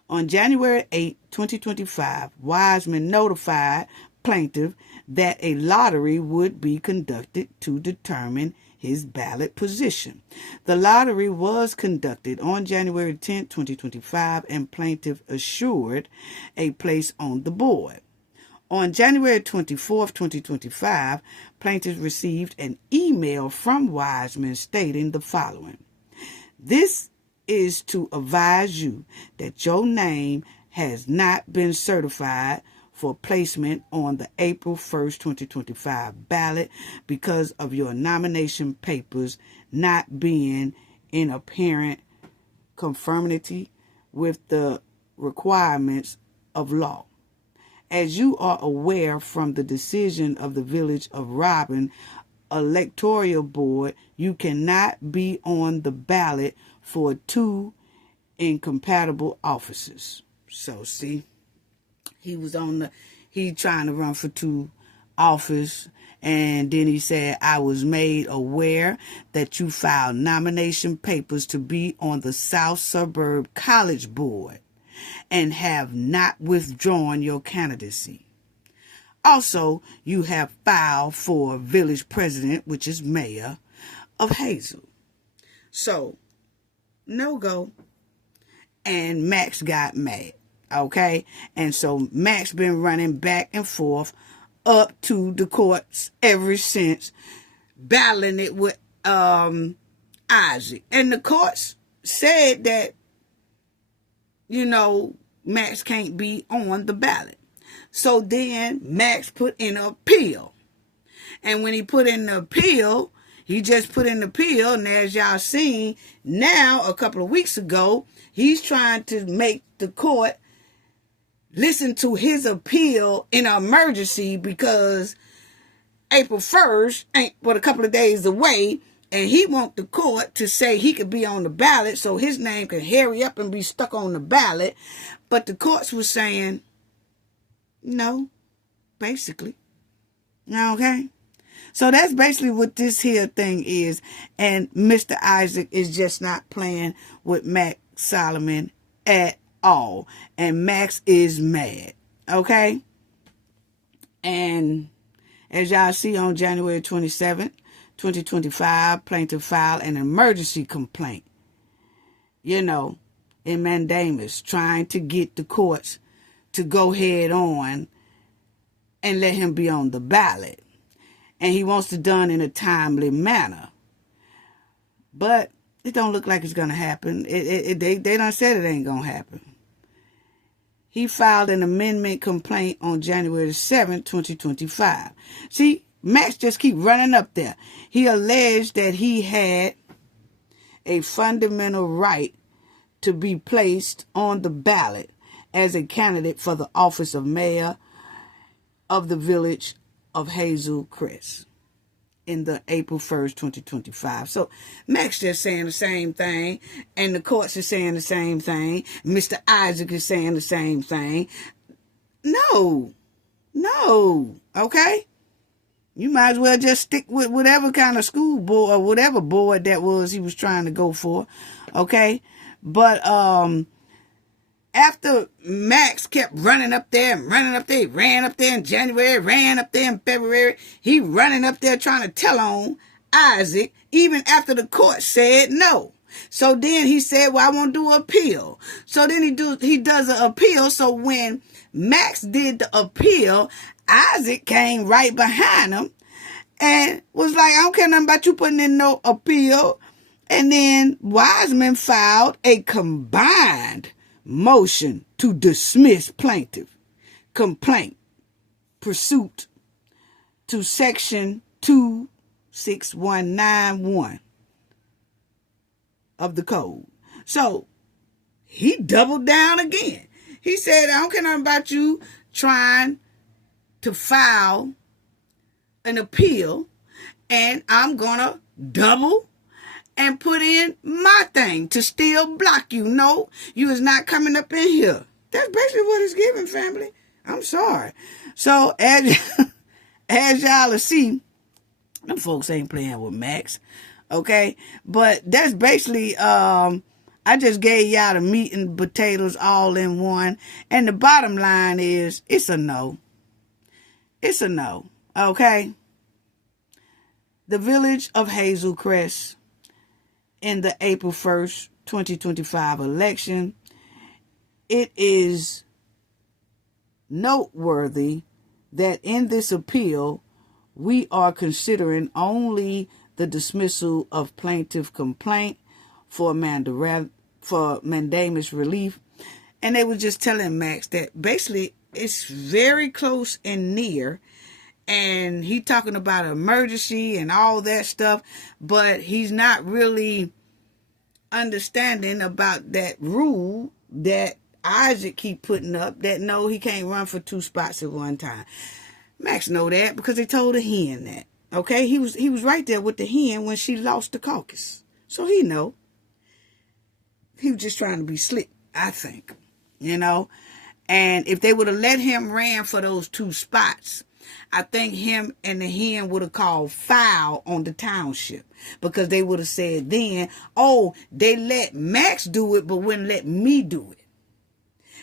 On January 8, 2025, Wiseman notified plaintiff that a lottery would be conducted to determine his ballot position. The lottery was conducted on January 10, 2025, and plaintiff assured a place on the board. On January 24th, 2025, plaintiff received an email from Wiseman stating the following: "This is to advise you that your name has not been certified for placement on the April 1st, 2025 ballot because of your nomination papers not being in apparent conformity with the requirements of law. As you are aware from the decision of the Village of Robin Electoral Board, you cannot be on the ballot for 2 incompatible offices." So see, he trying to run for 2 office, and then he said, "I was made aware that you filed nomination papers to be on the South Suburb College Board and have not withdrawn your candidacy. Also, you have filed for village president, which is mayor of Hazel." So, no go. And Max got mad. Okay? And so Max been running back and forth up to the courts ever since, battling it with Isaac. And the courts said that, Max can't be on the ballot. So then Max put in an appeal. And when he put in the appeal, he just put in the appeal. And as y'all seen, now, a couple of weeks ago, he's trying to make the court listen to his appeal in an emergency because April 1st ain't but a couple of days away. And he want the court to say he could be on the ballot so his name can hurry up and be stuck on the ballot. But the courts were saying, no, basically. Okay? So that's basically what this here thing is. And Mr. Isaac is just not playing with Max Solomon at all. And Max is mad. Okay? And as y'all see, on January 27th, 2025, plaintiff filed an emergency complaint, in mandamus, trying to get the courts to go head on and let him be on the ballot. And he wants it done in a timely manner. But it don't look like it's going to happen. They done said it ain't going to happen. He filed an amendment complaint on January 7th, 2025. See, Max just keep running up there. He alleged that he had a fundamental right to be placed on the ballot as a candidate for the office of mayor of the village of Hazel Crest in the April 1st, 2025. So Max just saying the same thing, and the courts are saying the same thing. Mr. Isaac is saying the same thing. No, okay? You might as well just stick with whatever kind of school board or whatever board that was he was trying to go for, okay? But after Max kept running up there, he ran up there in January, ran up there in February. He running up there trying to tell on Isaac, even after the court said no. So then he said, well, I want to do an appeal. So then he does an appeal. So when Max did the appeal, Isaac came right behind him and was like, I don't care nothing about you putting in no appeal. And then Wiseman filed a combined motion to dismiss plaintiff complaint pursuant to section 26191 of the code. So he doubled down again. He said, I don't care nothing about you trying to file an appeal, and I'm gonna double and put in my thing to still block you. No, you is not coming up in here. That's basically what it's giving, family. I'm sorry. So as y'all will see, them folks ain't playing with Max. Okay? But that's basically, I just gave y'all the meat and potatoes all in one. And the bottom line is, it's a no. It's a no. Okay? The village of Hazel Crest, in the April 1st, 2025 election, it is noteworthy that in this appeal, we are considering only the dismissal of plaintiff complaint for mandamus relief. And they were just telling Max that basically it's very close and near. And he talking about emergency and all that stuff, but he's not really understanding about that rule that Isaac keep putting up, that no, he can't run for 2 spots at one time. Max know that because they told the hen that. Okay, he was right there with the hen when she lost the caucus, so he know. He was just trying to be slick, I think, And if they would have let him ran for those 2 spots, I think him and the hen would have called foul on the township, because they would have said then, oh, they let Max do it, but wouldn't let me do it.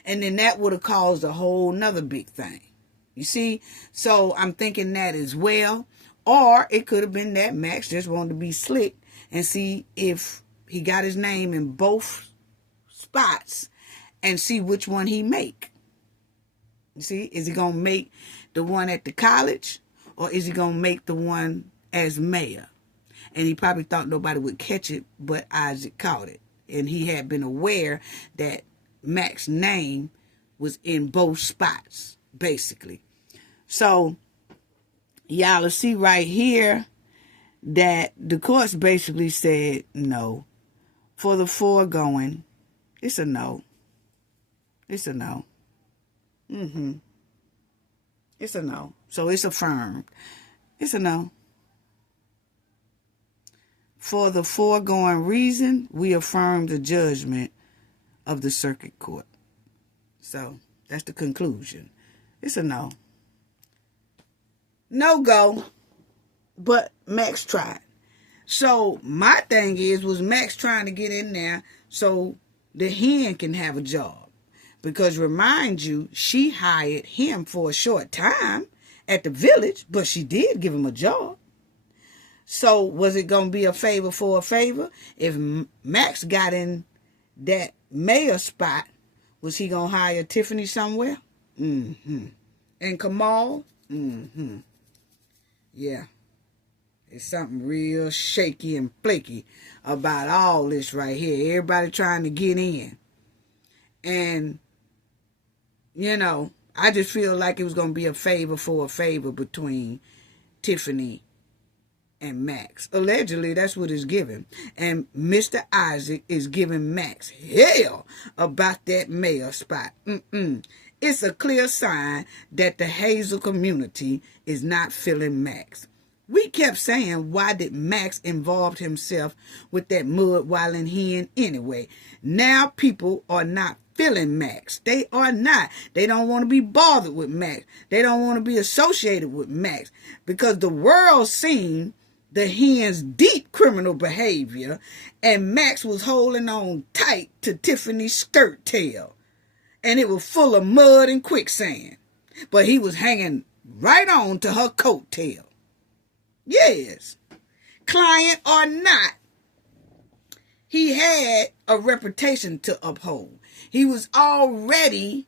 And then that would have caused a whole nother big thing. You see? So I'm thinking that as well. Or it could have been that Max just wanted to be slick and see if he got his name in both spots and see which one he make. You see? Is he going to make the one at the college, or is he going to make the one as mayor? And he probably thought nobody would catch it, but Isaac caught it. And he had been aware that Max's name was in both spots, basically. So, y'all will see right here that the courts basically said no. For the foregoing, it's a no. It's a no. It's a no. So it's affirmed. It's a no. For the foregoing reason, we affirm the judgment of the circuit court. So that's the conclusion. It's a no. No go. But Max tried. So my thing was Max trying to get in there so the hen can have a job. Because remind you, she hired him for a short time at the village, but she did give him a job. So was it going to be a favor for a favor? If Max got in that mayor spot, was he going to hire Tiffany somewhere? Mm-hmm. And Kamal? Mm-hmm. Yeah. It's something real shaky and flaky about all this right here. Everybody trying to get in. And, you know, I just feel like it was going to be a favor for a favor between Tiffany and Max. Allegedly, that's what it's given. And Mr. Isaac is giving Max hell about that mayor spot. It's a clear sign that the Hazel community is not feeling Max. We kept saying, why did Max involve himself with that mud wilding hen anyway? Now people are not feeling Max. They are not. They don't want to be bothered with Max. They don't want to be associated with Max because the world seen the hen's deep criminal behavior and Max was holding on tight to Tiffany's skirt tail. And it was full of mud and quicksand. But he was hanging right on to her coat tail. Yes, client or not, he had a reputation to uphold. He was already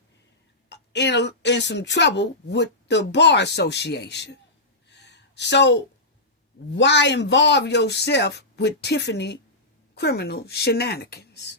in some trouble with the bar association. So why involve yourself with Tiffany criminal shenanigans?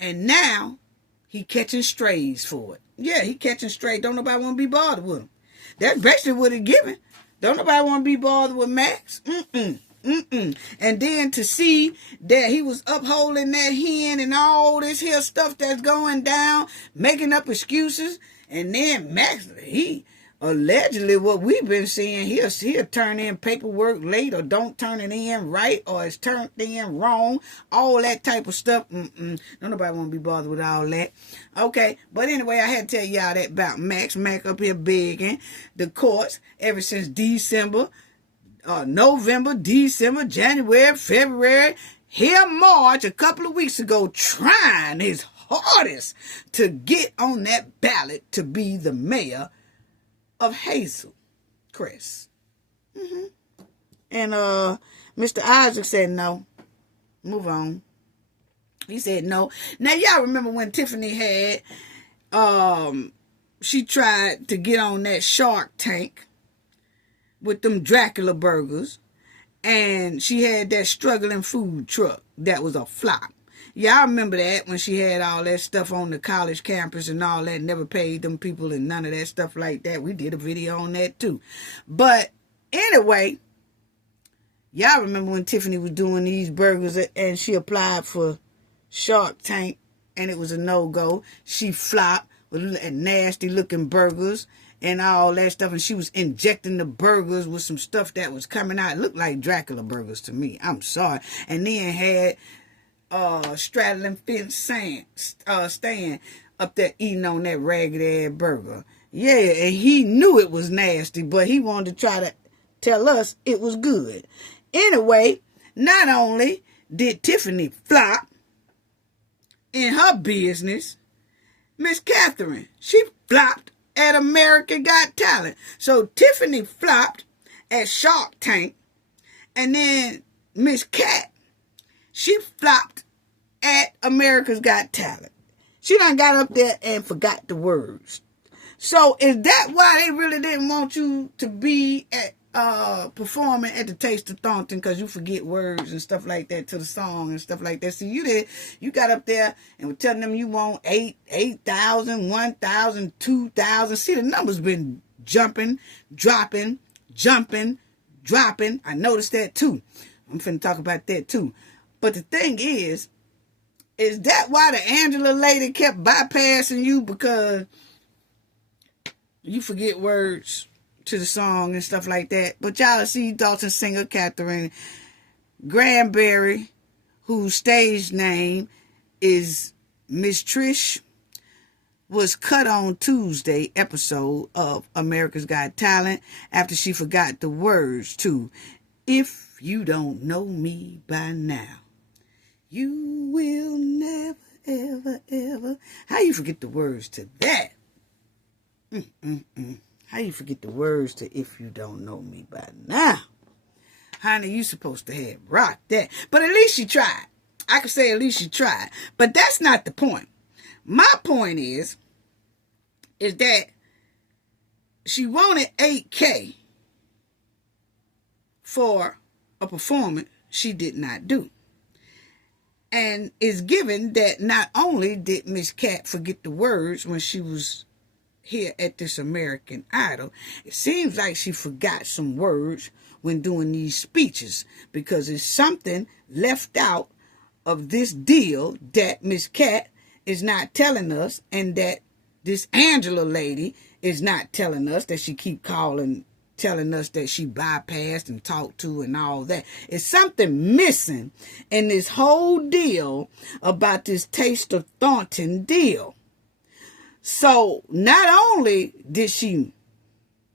And now he catching strays for it. Yeah, he catching strays. Don't nobody want to be bothered with him. That's basically what it's giving. Don't nobody want to be bothered with Max. And then to see that he was upholding that hen and all this here stuff that's going down, making up excuses. And then Max, he allegedly, what we've been seeing, he'll turn in paperwork late or don't turn it in right or it's turned in wrong. All that type of stuff. Don't nobody want to be bothered with all that. Okay, but anyway, I had to tell y'all that about Max. Max up here begging the courts ever since November, December, January, February, here March, a couple of weeks ago, trying his hardest to get on that ballot to be the mayor of Hazel Crest. And Mr. Isaac said no. Move on. He said no. Now y'all remember when Tiffany had she tried to get on that Shark Tank with them Dracula burgers, and she had that struggling food truck that was a flop. Y'all remember that when she had all that stuff on the college campus and all that, never paid them people and none of that stuff like that. We did a video on that too. But anyway, y'all remember when Tiffany was doing these burgers and she applied for Shark Tank and it was a no-go. She flopped with nasty looking burgers and all that stuff, and she was injecting the burgers with some stuff that was coming out. It looked like Dracula burgers to me. I'm sorry. And then had straddling fence stand up there eating on that ragged ass burger. Yeah, and he knew it was nasty, but he wanted to try to tell us it was good. Anyway, not only did Tiffany flop in her business, Miss Catherine, she flopped at America Got Talent. So Tiffany flopped at Shark Tank, and then Miss Cat, she flopped at America's Got Talent. She done got up there and forgot the words. So is that why they really didn't want you to be at performing at the Taste of Dolton, because you forget words and stuff like that to the song and stuff like that? See, you got up there and were telling them you want 8,000, 1,000, 2,000. See, the numbers been jumping, dropping, dropping. I noticed that too. I'm finna talk about that too. But the thing is that why the Angela lady kept bypassing you? Because you forget words to the song and stuff like that. But y'all see Dolton singer Catherine Granberry, whose stage name is Miss Trish, was cut on Tuesday episode of America's Got Talent after she forgot the words to "If You Don't Know Me By Now, You Will Never, Ever, Ever." How you forget the words to that? How you forget the words to If You Don't Know Me By Now? Honey, you supposed to have rocked that. But at least she tried. I could say at least she tried. But that's not the point. My point is that she wanted $8K for a performance she did not do. And it's given that not only did Miss Cat forget the words when she was here at this American Idol, it seems like she forgot some words when doing these speeches, because it's something left out of this deal that Miss Cat is not telling us, and that this Angela lady is not telling us, that she keep calling, telling us that she bypassed and talked to and all that. It's something missing in this whole deal about this Taste of Thornton deal. So not only did she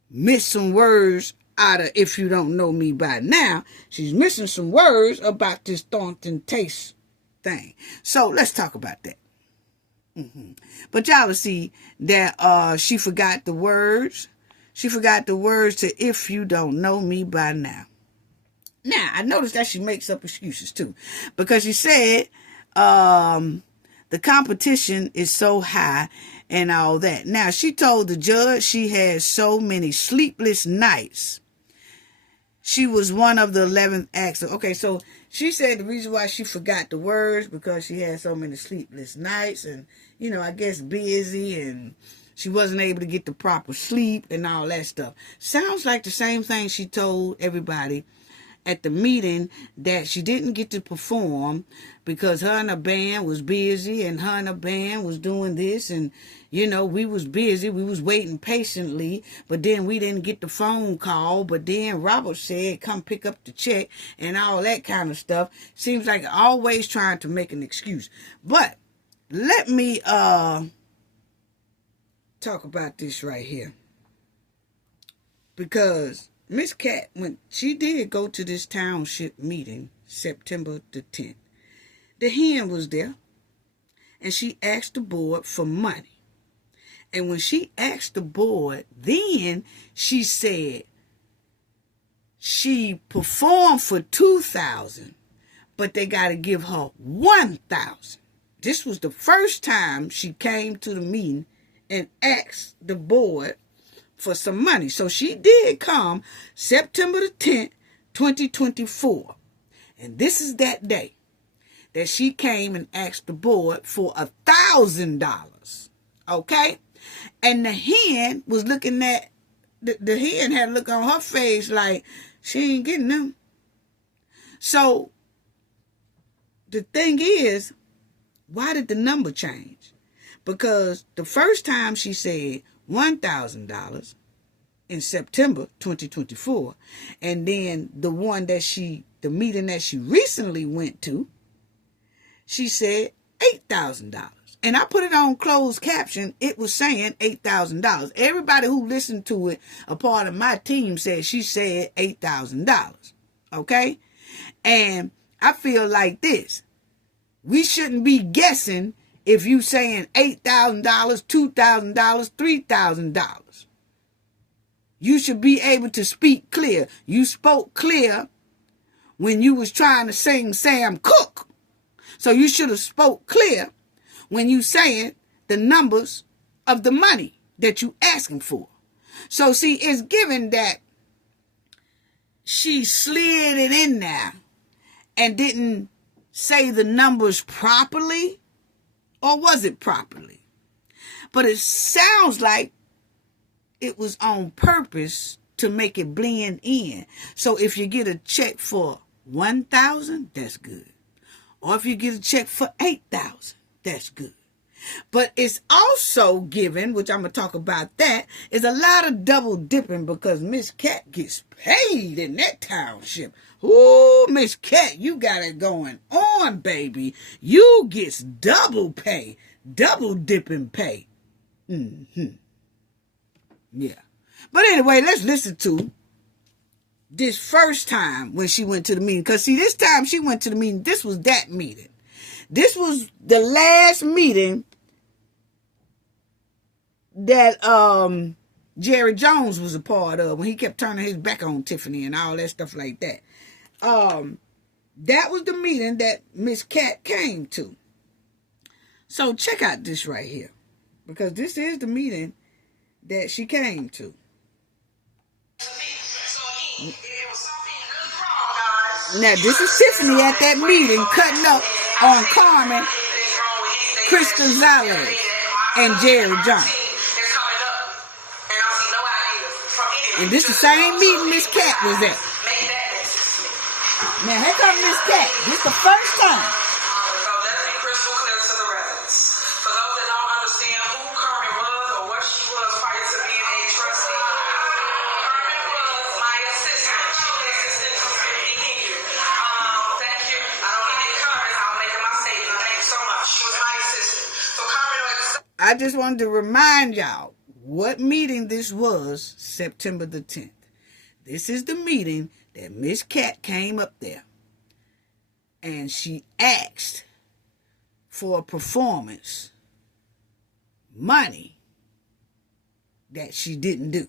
miss some words out of If You Don't Know Me By Now, she's missing some words about this Thornton Taste thing. So let's talk about that. But y'all will see that she forgot the words. She forgot the words to If You Don't Know Me By Now. Now, I noticed that she makes up excuses too, because she said the competition is so high and all that. Now, she told the judge she had so many sleepless nights. She was one of the 11th acts. Okay, so she said the reason why she forgot the words because she had so many sleepless nights and, you know, I guess busy, and she wasn't able to get the proper sleep and all that stuff. Sounds like the same thing she told everybody at the meeting, that she didn't get to perform because her and her band was busy, and her and her band was doing this, and, you know, we was busy. We was waiting patiently, but then we didn't get the phone call. But then Robert said, come pick up the check and all that kind of stuff. Seems like always trying to make an excuse. But let me talk about this right here, because Miss Cat, when she did go to this township meeting, September the 10th, the hen was there, and she asked the board for money. And when she asked the board, then she said she performed for $2,000, but they got to give her $1,000. This was the first time she came to the meeting and asked the board for some money. So she did come September the 10th, 2024. And this is that day that she came and asked the board for $1,000. Okay? And the hen was looking at, the hen had a look on her face like she ain't getting them. So the thing is, why did the number change? Because the first time she said $1,000 in September 2024, and then the meeting that she recently went to, she said $8,000. And I put it on closed caption. It was saying $8,000. Everybody who listened to it, a part of my team, said she said $8,000. Okay? And I feel like this. We shouldn't be guessing if you saying $8,000, $2,000, $3,000. You should be able to speak clear. You spoke clear when you was trying to sing Sam Cooke. So you should have spoke clear when you saying the numbers of the money that you asking for. So see, it's given that she slid it in there and didn't say the numbers properly. Or was it properly? But it sounds like it was on purpose to make it blend in. So if you get a check for $1,000, that's good. Or if you get a check for $8,000, that's good. But it's also given, which I'm going to talk about that, is a lot of double dipping, because Miss Cat gets paid in that township. Ooh, Miss Cat, you got it going on, baby. You gets double pay, double dipping pay. Yeah. But anyway, let's listen to this first time when she went to the meeting. Because see, this time she went to the meeting, this was that meeting. This was the last meeting that Jerry Jones was a part of when he kept turning his back on Tiffany and all that stuff like that. That was the meeting that Miss Cat came to. So check out this right here, because this is the meeting that she came to. Now this is Tiffany at that meeting cutting up on Carmen, Chris Gonzalez, and Jerry Jones. And this the same meeting Miss Cat was at. Now here comes Miss Cat. This the first time. So let's be crystal clear to the residents. For those that don't understand who Carmen was or what she was prior to being a trustee, Carmen was my assistant. She was assistant to Tiffany Henyard. Thank you. I don't need any comments. I'll make my statement. Thank you so much. She was my assistant. So Carmen was... I just wanted to remind y'all what meeting this was, September the 10th. This is the meeting that Miss Cat came up there and she asked for a performance money that she didn't do.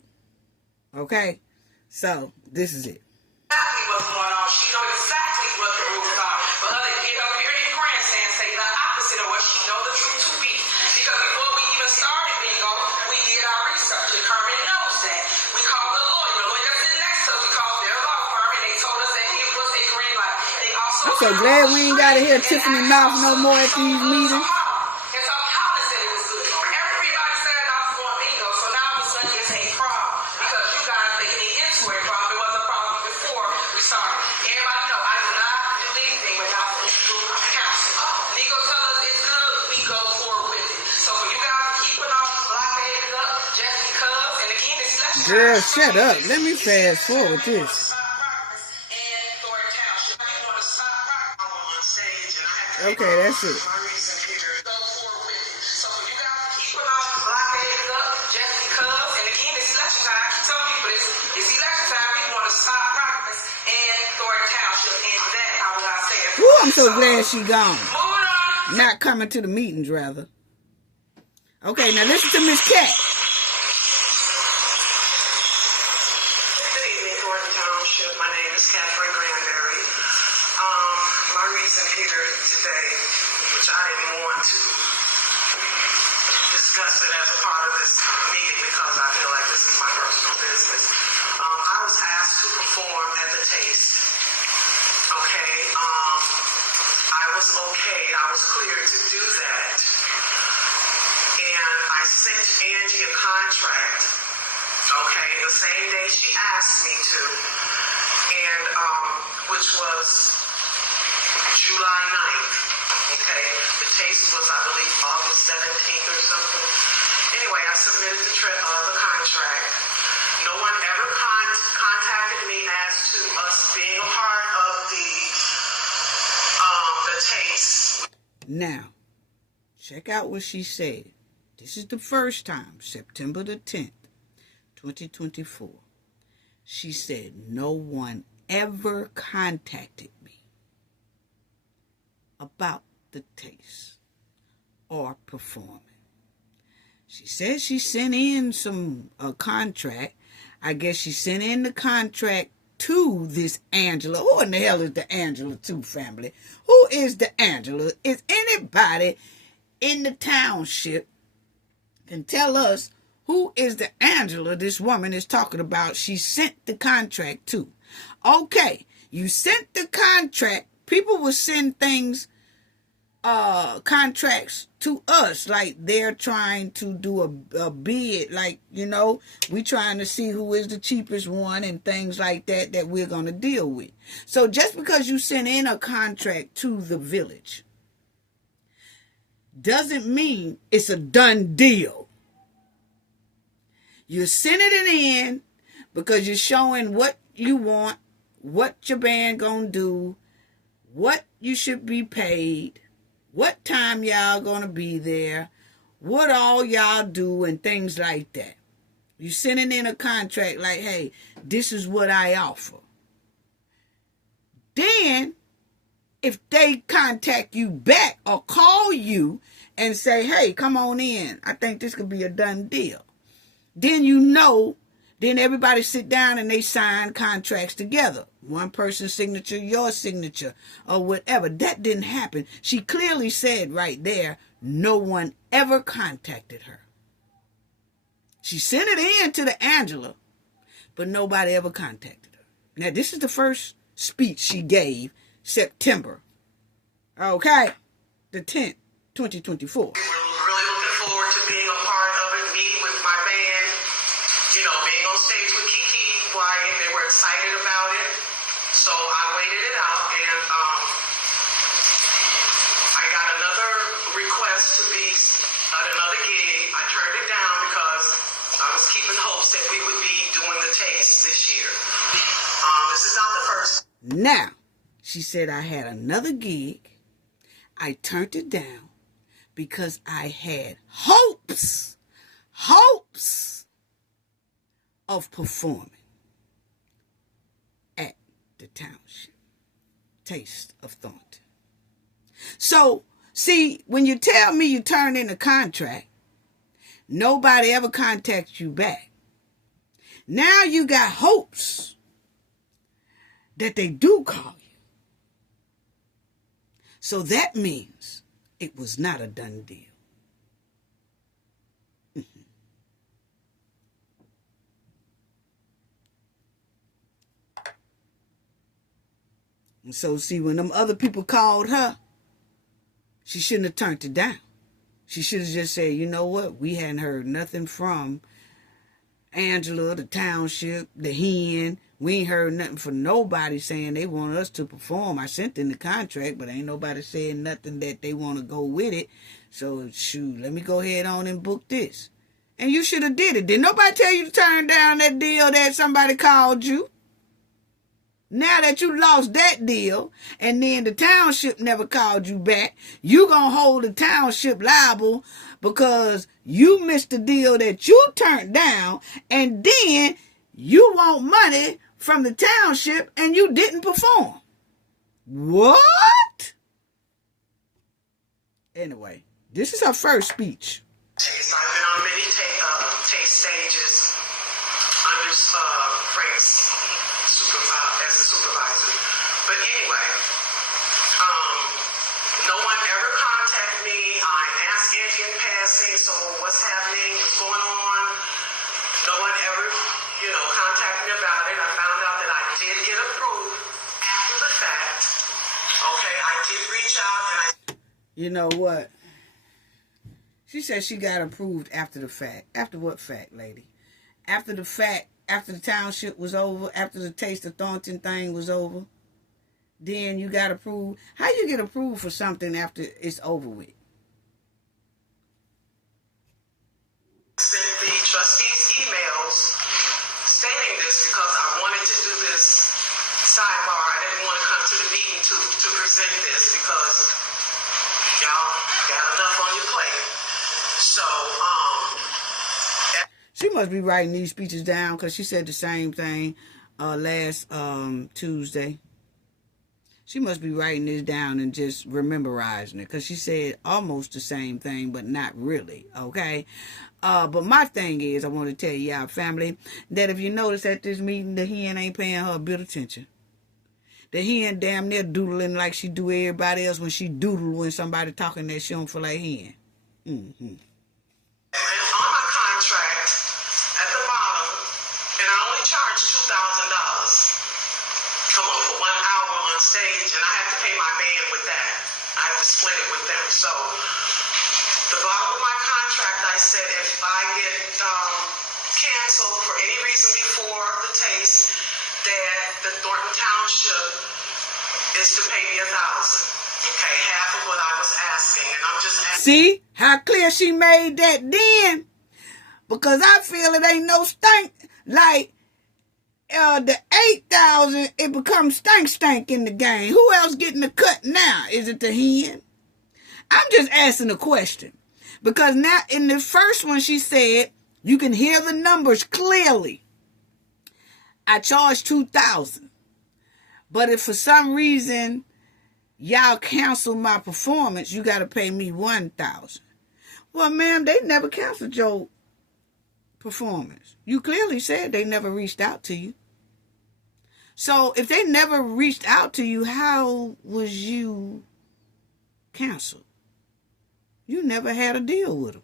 Okay? So, this is it. Exactly what's going on. She knows exactly what the rules are. But her to get up here in grandstand say the opposite of what she know the truth to be. Because before we even started bingo, we did our research. And Carmen knows that. We called the lawyer. The lawyer sitting next to us. We called their law firm and they told us that it was a green light. They also I'm so glad we ain't got to hear Tiffany mouth no more at these meetings. And so Holland said it was good. Everybody said I was going bingo. So now all of a sudden it's a problem. Because you guys making it into a problem. It wasn't a problem before we started. Everybody know I do not do anything without legal counsel. Legal tell us it's good, we go forward with it. So for you guys keeping on blockades up just because, and again, it's election time. Girl, shut up. Let me fast forward this. Okay, that's it. Woo, I'm so glad she gone. Not coming to the meetings, rather. Okay, now listen to Miss Cat. Good evening, Dolton Township. My name is Catherine Granberry. My reason here today, which I didn't want to discuss it as a part of this meeting because I feel like this is my personal business. I was asked to perform at the Taste. Okay. I was okay. I was cleared to do that. And I sent Angie a contract. Okay, the same day she asked me to, and which was July 9th. Okay, the Taste was, I believe, August 17th or something. Anyway, I submitted the contract. No one ever contacted me as to us being a part of the Taste. Now, check out what she said. This is the first time, September the 10th, 2024. She said, no one ever contacted me about the Taste or performing. She said she sent in some contract. I guess she sent in the contract to this Angela. Who in the hell is the Angela too, family? Who is the Angela? Is anybody in the township can tell us who is the Angela this woman is talking about she sent the contract to? Okay, you sent the contract. People will send things, contracts to us, like they're trying to do a bid, like, you know, we trying to see who is the cheapest one and things like that that we're going to deal with. So just because you send in a contract to the village doesn't mean it's a done deal. You're sending it in because you're showing what you want, what your band gonna do, what you should be paid, what time y'all gonna be there, what all y'all do, and things like that. You sending in a contract like, hey, this is what I offer. Then if they contact you back or call you and say, hey, come on in, I think this could be a done deal. Then you know, then everybody sit down and they sign contracts together. One person's signature, your signature, or whatever. That didn't happen. She clearly said right there, no one ever contacted her. She sent it in to the Angela, but nobody ever contacted her. Now, this is the first speech she gave, September. Okay? The 10th, 2024. We're really looking forward to being a part of it, meeting with my band, being on stage with Kiki, Wyatt. They were excited about it. So I waited it out, and I got another request to be at another gig. I turned it down because I was keeping hopes that we would be doing the taste this year. This is not the first. Now, she said I had another gig. I turned it down because I had hopes of performing at the Township Taste of Thornton. So, see, when you tell me you turn in a contract, nobody ever contacts you back. Now you got hopes that they do call you. So that means it was not a done deal. And so, see, when them other people called her, she shouldn't have turned it down. She should have just said, you know what? We hadn't heard nothing from Angela, the Township, the Hen. We ain't heard nothing from nobody saying they want us to perform. I sent in the contract, but ain't nobody saying nothing that they want to go with it. So, shoot, let me go ahead on and book this. And you should have did it. Did nobody tell you to turn down that deal that somebody called you? Now that you lost that deal, and then the Township never called you back, you gonna hold the Township liable because you missed the deal that you turned down, and then you want money from the Township and you didn't perform. What? Anyway, this is her first speech. I've been on many taste stages under Frank's as a supervisor. But anyway, no one ever contacted me. I asked Angie in passing, so what's happening? What's going on? No one ever, contacted me about it. I found out that I did get approved after the fact. Okay, I did reach out and I... You know what? She said she got approved after the fact. After what fact, lady? After the fact, after the Township was over, after the Taste of Thornton thing was over, then you got approved. How you get approved for something after it's over with? Sent the trustees emails stating this because I wanted to do this sidebar. I didn't want to come to the meeting to present this because y'all got enough on your plate. So, she must be writing these speeches down because she said the same thing last Tuesday. She must be writing this down and just memorizing it because she said almost the same thing, but not really, okay? But my thing is, I want to tell y'all, family, that if you notice at this meeting, the Hen ain't paying her a bit of attention. The Hen damn near doodling like she do everybody else when she doodle when somebody talking that she don't feel like Hen. Mm-hmm. On my contract, at the bottom, and I only charge $2,000. Come on, for 1 hour on stage, and I have to pay my band with that. I have to split it with them. So, the bottom of my contract, I said if I get canceled for any reason before the taste, that the Thornton Township is to pay me $1,000. Okay, half of what I was asking, and I'm just asking. See how clear she made that then? Because I feel it ain't no stink. Like, the 8,000, it becomes stank in the game. Who else getting the cut now? Is it the Hen? I'm just asking a question. Because now, in the first one, she said, you can hear the numbers clearly. I charge $2,000. But if for some reason y'all cancel my performance, you got to pay me $1,000. Well, ma'am, they never canceled your performance. You clearly said they never reached out to you. So if they never reached out to you, how was you canceled? You never had a deal with them.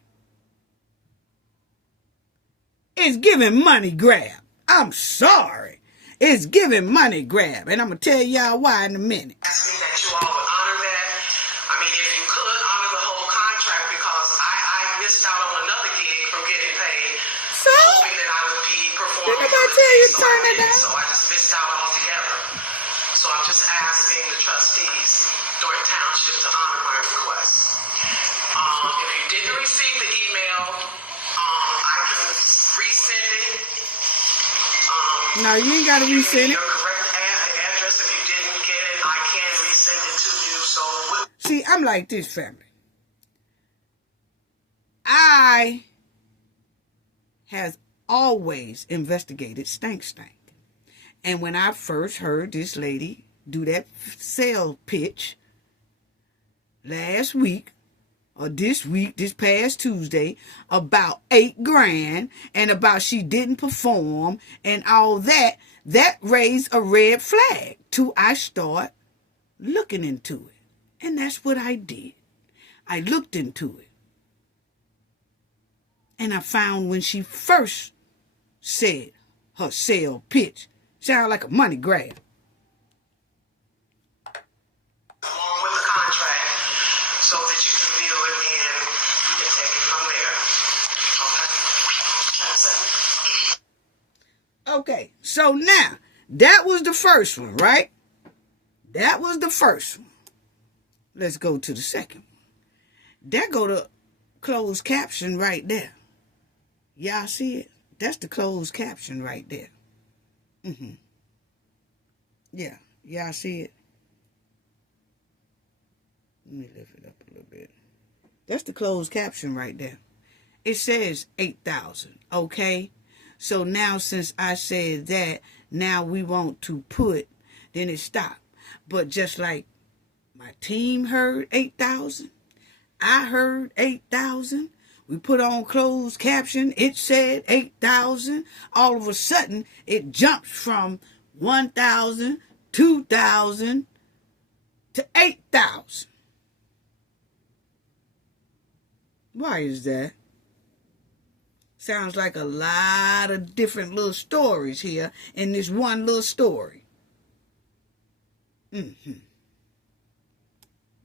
It's giving money grab. I'm sorry. It's giving money grab. And I'm going to tell y'all why in a minute. Ask me that you all would honor that. I mean, if you could honor the whole contract, because I missed out on another gig from getting paid. So? Hoping that I would be performing. Did nobody tell you to turn it down? So I just missed out altogether. So I'm just asking the trustees, Dolton Township, to honor my request. If you didn't receive the email, I can resend it. No, you ain't got to resend it. Your correct address. If you didn't get it, I can resend it to you. So see, I'm like this, family. I has always investigated stank. And when I first heard this lady do that sale pitch last week, or this week, this past Tuesday, about $8,000 and about she didn't perform and all that, that raised a red flag till I start looking into it. And that's what I did. I looked into it. And I found when she first said her sale pitch, sounded like a money grab. along with the contract, so that you can view it and you can take it from there. Okay. Okay, so now, that was the first one, right? That was the first one. Let's go to the second one. That go to closed caption right there. Y'all see it? That's the closed caption right there. Yeah, y'all see it? Let me lift it up a little bit. That's the closed caption right there. It says 8,000, okay? So now since I said that, now we want to put, then it stopped. But just like my team heard 8,000, I heard 8,000, we put on closed caption, it said 8,000. All of a sudden, it jumps from 1,000, 2,000 to 8,000. Why is that? Sounds like a lot of different little stories here in this one little story.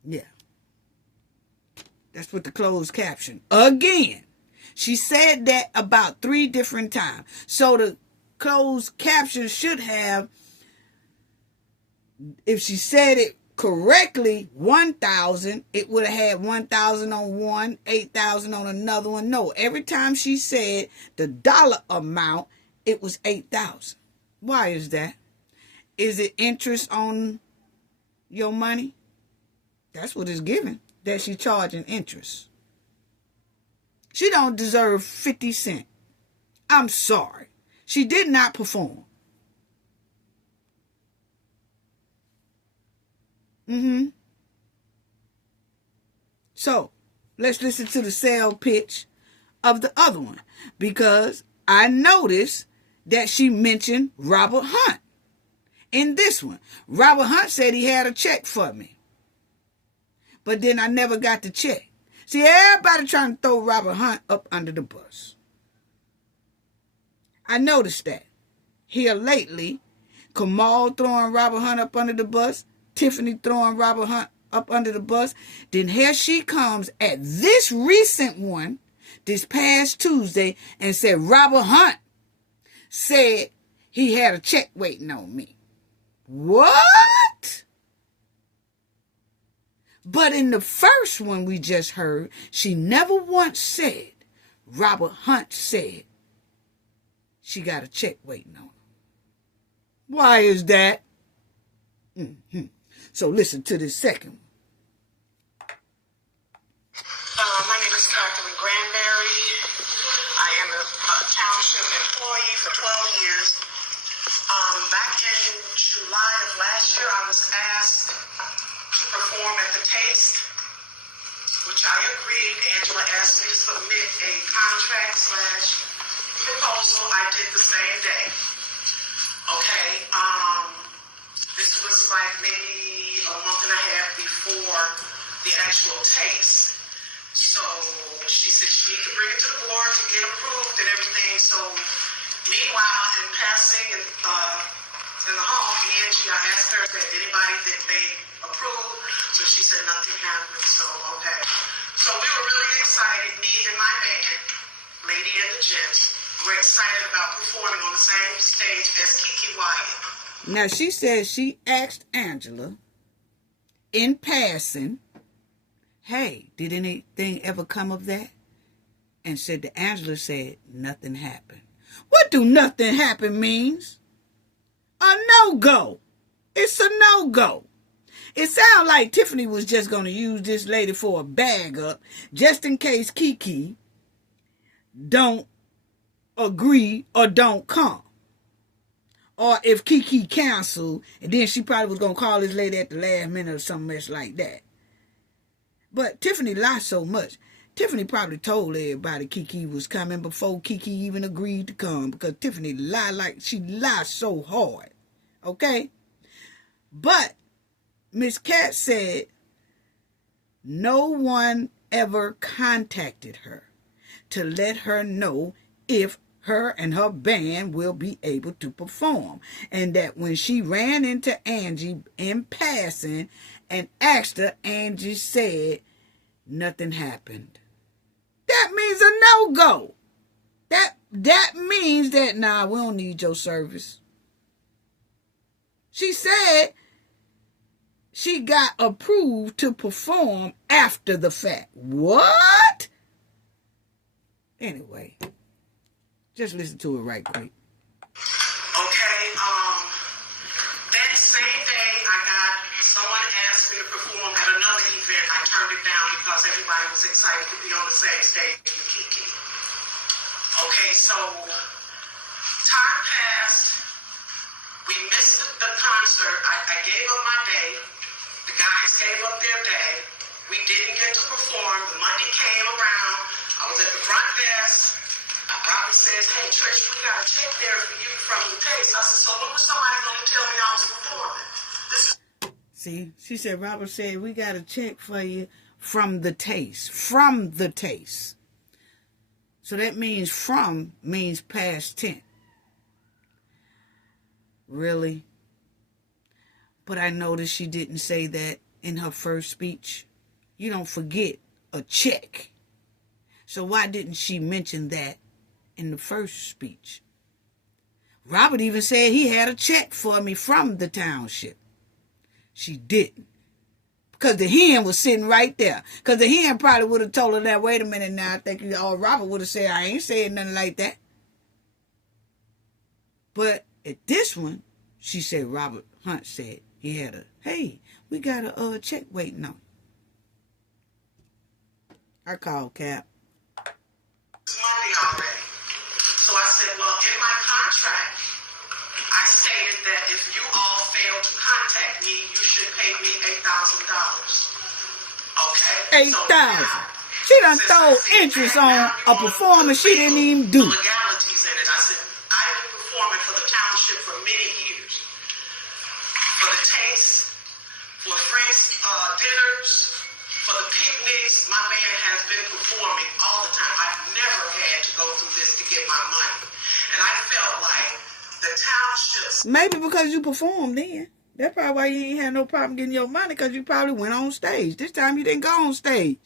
Yeah. That's what the closed caption. Again, she said that about 3 different times. So the closed caption should have, if she said it correctly, 1,000, it would have had 1,000 on one, 8,000 on another one. No, every time she said the dollar amount, it was 8,000. Why is that? Is it interest on your money? That's what it's giving, that she's charging interest. She don't deserve 50 cents. I'm sorry. She did not perform. So, let's listen to the sale pitch of the other one, because I noticed that she mentioned Robert Hunt in this one. Robert Hunt said he had a check for me, but then I never got the check. See, everybody trying to throw Robert Hunt up under the bus. I noticed that here lately, Kamal throwing Robert Hunt up under the bus, Tiffany throwing Robert Hunt up under the bus. Then here she comes at this recent one, this past Tuesday, and said Robert Hunt said he had a check waiting on me. What? But in the first one we just heard, she never once said Robert Hunt said she got a check waiting on her. Why is that? So listen to this second one. My name is Catherine Granberry. I am a township employee for 12 years. Back in July of last year, I was asked to agreed. Angela asked me to submit a contract slash proposal. I did the same day. Okay. This was like maybe a month and a half before the actual taste. So she said she needed to bring it to the board to get approved and everything. So meanwhile, in passing in the hall, Angie, I asked her, did anybody that they approved? So she said nothing happened. So, okay. So we were really excited, me and my band, Lady and the Gents, were excited about performing on the same stage as Kiki Wyatt. Now, she said she asked Angela in passing, hey, did anything ever come of that? And said that Angela said nothing happened. What do nothing happen means? A no-go. It's a no-go. It sounds like Tiffany was just going to use this lady for a bag up just in case Kiki don't agree or don't come. Or if Kiki canceled, and then she probably was going to call this lady at the last minute or something else like that. But Tiffany lied so much. Tiffany probably told everybody Kiki was coming before Kiki even agreed to come, because Tiffany lied so hard. Okay? But Miss Cat said no one ever contacted her to let her know if her and her band will be able to perform. And that when she ran into Angie in passing and asked her, Angie said nothing happened. That means a no-go. That means that, nah, we don't need your service. She said she got approved to perform after the fact. What? Anyway, just listen to it right quick. Okay, that same day someone asked me to perform at another event. I turned it down because everybody was excited to be on the same stage with Kiki. Okay, so time passed. We missed the concert. I gave up my day. The guys gave up their day. We didn't get to perform. The Monday came around. I was at the front desk. Robert says, hey, Trish, we got a check there for you from the taste. I said, so when was somebody going to tell me I was performing? See, she said, Robert said, we got a check for you from the taste. From the taste. So that means from means past tense. Really? But I noticed she didn't say that in her first speech. You don't forget a check. So why didn't she mention that in the first speech? Robert even said he had a check for me from the Township. She didn't. Because the hen was sitting right there. Because the hen probably would have told her that, wait a minute now, I think Robert would have said, I ain't saying nothing like that. But at this one, she said Robert Hunt said he had hey, we got a check waiting on. I called Cap. It's Monday already. So I said, well, in my contract, I stated that if you all fail to contact me, you should pay me $8,000. Okay? $8,000. She done throw interest on a performance she didn't even do. Legalities in it. I said, I've been performing for the Township for many years. For the taste, for friends dinners, for the picnics, my band has been performing all the time. I've never had to go through this to get my money. And I felt like the Township... Maybe because you performed then. That's probably why you ain't had no problem getting your money, because you probably went on stage. This time you didn't go on stage.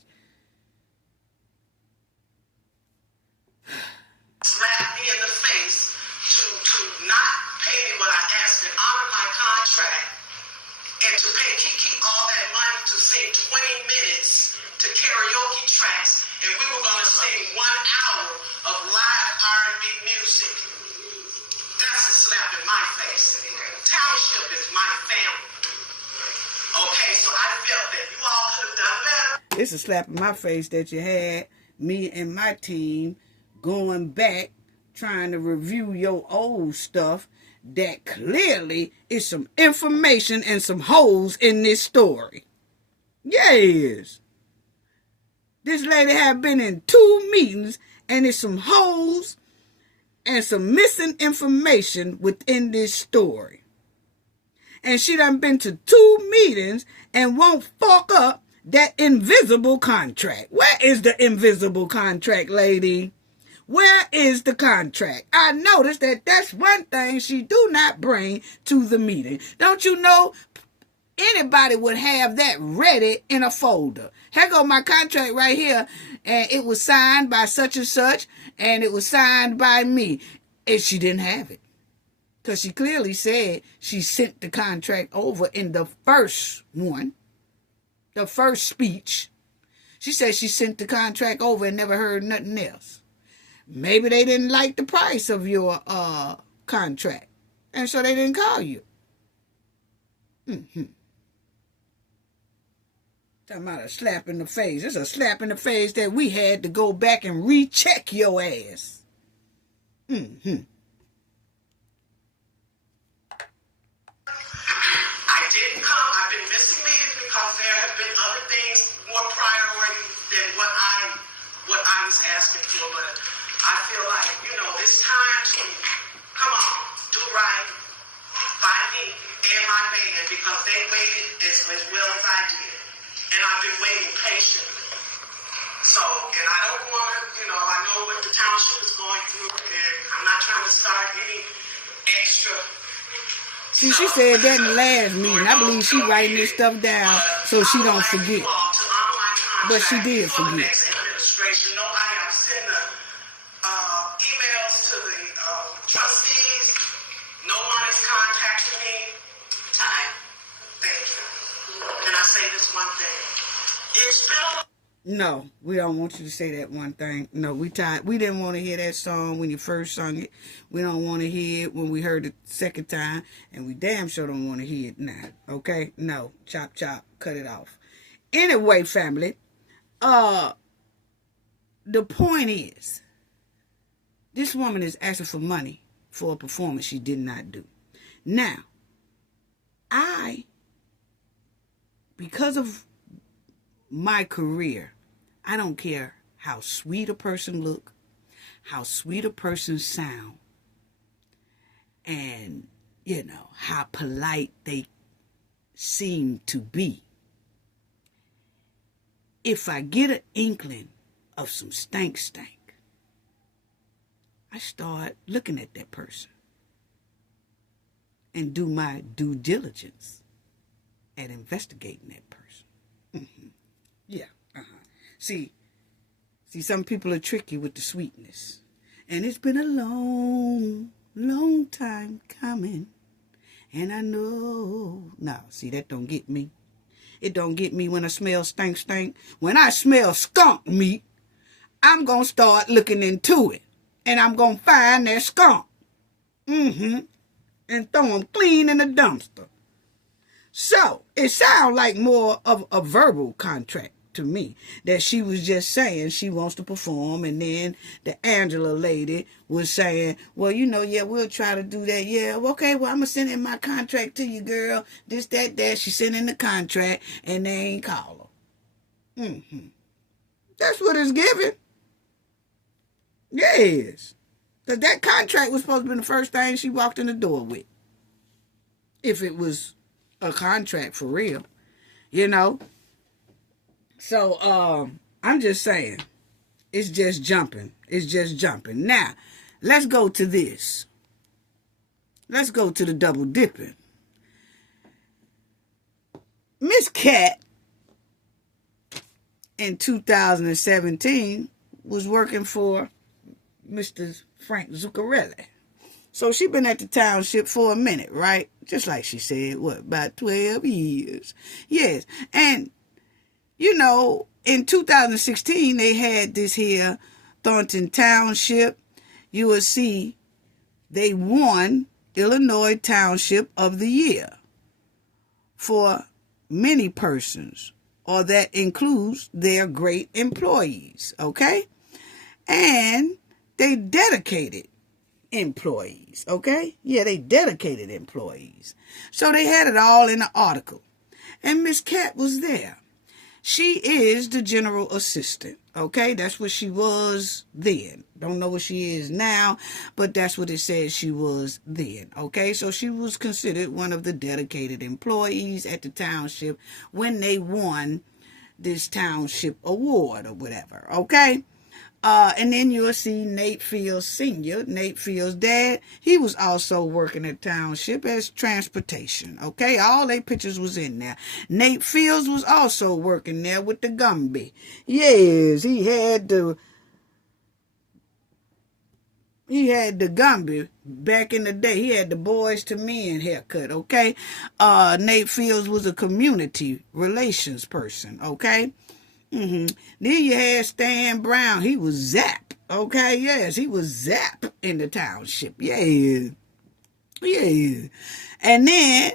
Slapped me in the face to not pay me what I asked and honor my contract, and to pay Kiki all that money to sing 20 minutes to karaoke tracks, and we were going to sing 1 hour of live R&B music. That's a slap in my face. Township is my family. Okay, so I felt that you all could have done better. It's a slap in my face that you had me and my team going back trying to review your old stuff that clearly is some information and some holes in this story. Yes. This lady had been in 2 meetings, and there's some holes and some missing information within this story. And she done been to 2 meetings and won't fuck up that invisible contract. Where is the invisible contract, lady? Where is the contract? I noticed that that's one thing she do not bring to the meeting. Don't you know? Anybody would have that ready in a folder. Here go my contract right here, and it was signed by such and such, and it was signed by me. And she didn't have it, because she clearly said she sent the contract over in the first one, the first speech. She said she sent the contract over and never heard nothing else. Maybe they didn't like the price of your contract, and so they didn't call you. Talking about a slap in the face. It's a slap in the face that we had to go back and recheck your ass. I didn't come. I've been missing meetings because there have been other things more priority than what I was asking for. But I feel like, it's time to come on, do right by me and my band, because they waited as well as I did. And I've been waiting patiently. So, and I don't want to, I know what the township is going through, and I'm not trying to start any extra. See, she said that in the last meeting. I believe she writing this stuff down so she don't forget. But she did forget. Nobody, I've sent the emails to the trustees. No one has contacted me. Thank you. And I say this one thing. It's been No, we don't want you to say that one thing. No, we didn't want to hear that song when you first sung it. We don't want to hear it when we heard it second time. And we damn sure don't want to hear it now. Okay? No. Chop, chop. Cut it off. Anyway, family. The point is, this woman is asking for money for a performance she did not do. Now, because of my career, I don't care how sweet a person look, how sweet a person sound, and, how polite they seem to be. If I get an inkling of some stank, I start looking at that person and do my due diligence at investigating that person. Yeah. See, some people are tricky with the sweetness. And it's been a long time coming. And I know. No, see, that don't get me. It don't get me when I smell stank. When I smell skunk meat, I'm going to start looking into it. And I'm going to find that skunk. And throw them clean in the dumpster. So, it sounds like more of a verbal contract to me, that she was just saying she wants to perform, and then the Angela lady was saying, well, yeah, we'll try to do that. Yeah, okay, well, I'm going to send in my contract to you, girl. This, that. She sent in the contract, and they ain't call her. That's what it's giving. Yes. Because that contract was supposed to be the first thing she walked in the door with. If it was a contract for real, So, I'm just saying, it's just jumping. Now, let's go to this. Let's go to the double dipping. Miss Cat, in 2017, was working for Mr. Frank Zuccarelli. So she been at the township for a minute, right? Just like she said, about 12 years. Yes, and in 2016, they had this here Thornton Township. You will see they won Illinois Township of the Year for many persons, or that includes their great employees, okay? And they dedicated employees, okay? Yeah, they dedicated employees. So they had it all in the article. And Miss Cat was there. She is the general assistant. Okay, that's what she was then. Don't know what she is now, but that's what it says she was then. Okay, so she was considered one of the dedicated employees at the township when they won this township award or whatever. Okay. And then you'll see Nate Fields Sr., Nate Fields' dad. He was also working at Township as transportation. Okay, all their pictures was in there. Nate Fields was also working there with the Gumby. Yes, he had the Gumby back in the day. He had the boys to men haircut. Okay, Nate Fields was a community relations person. Okay. Then you had Stan Brown. He was Zap. Okay, yes, he was Zap in the township. Yeah. And then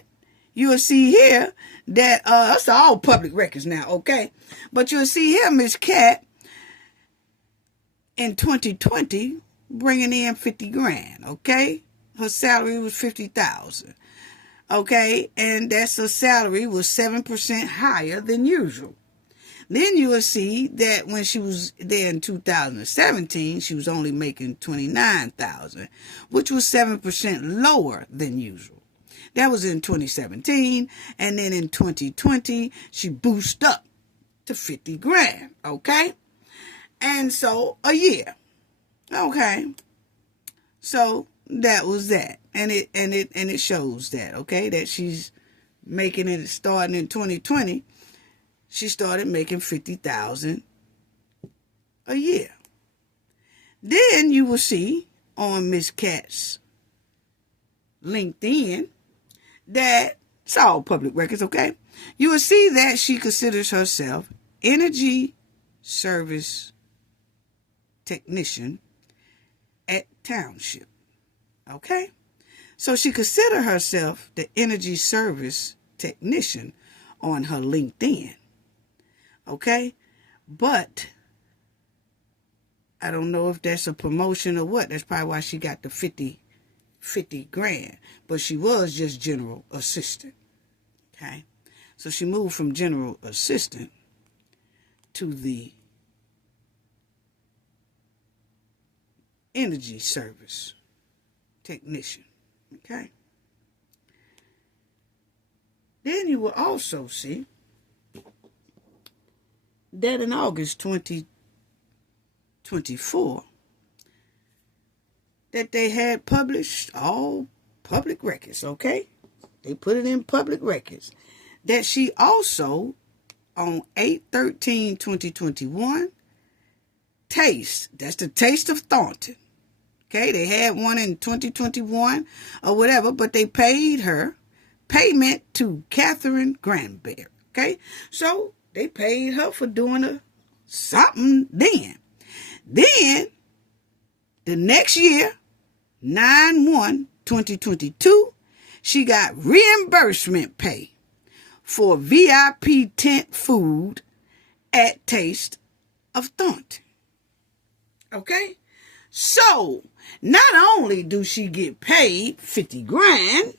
you'll see here that that's all public records now. Okay, but you'll see here Miss Cat in 2020 bringing in 50 grand. Okay, her salary was 50,000. Okay, and that's her salary was 7% higher than usual. Then you will see that when she was there in 2017, she was only making $29,000, which was 7% lower than usual. That was in 2017, and then in 2020, she boosted up to 50 grand. Okay, and so a year. Okay, so that was that, and it shows that. Okay, that she's making it starting in 2020. She started making $50,000 a year. Then you will see on Miss Cat's LinkedIn that it's all public records, okay? You will see that she considers herself energy service technician at Township, okay? So she considers herself the energy service technician on her LinkedIn. Okay, but I don't know if that's a promotion or what. That's probably why she got the 50 grand. But she was just general assistant. Okay, so she moved from general assistant to the energy service technician. Okay, then you will also see that in August 2024, that they had published all public records, okay? They put it in public records. That she also, on 8/13/2021, that's the Taste of Thornton. Okay, they had one in 2021 or whatever, but they paid her payment to Catherine Granberry. Okay, so they paid her for doing something then. Then, the next year, 9/1/2022, she got reimbursement pay for VIP tent food at Taste of Thornton. Okay? So, not only do she get paid 50 grand,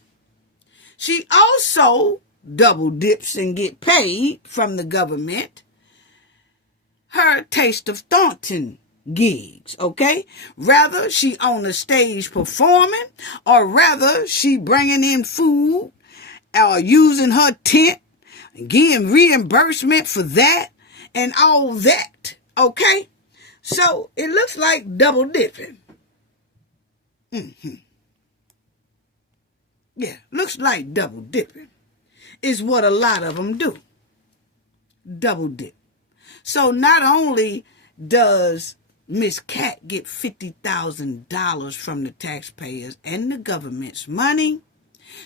she also double dips and get paid from the government her Taste of Thornton gigs, okay? Rather she on the stage performing, or rather she bringing in food or using her tent and getting reimbursement for that and all that, okay? So it looks like double dipping. Yeah, looks like double dipping is what a lot of them do. Double dip. So not only does Miss Cat get $50,000 from the taxpayers and the government's money,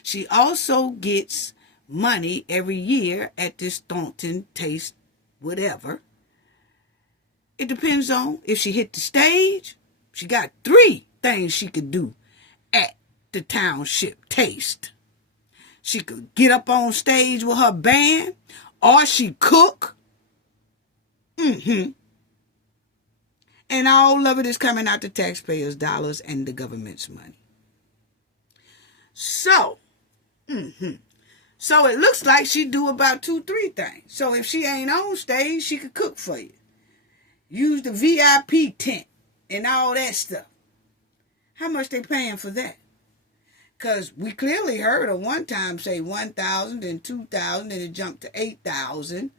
she also gets money every year at this Thornton Taste whatever. It depends on if she hit the stage. She got 3 things she could do at the Township Taste. She could get up on stage with her band, or she cook. And all of it is coming out the taxpayers' dollars and the government's money. So So it looks like she do about 2-3 things. So if she ain't on stage, she could cook for you. Use the VIP tent and all that stuff. How much they paying for that? Because we clearly heard her one time say 1,000 and 2,000 and it jumped to 8,000.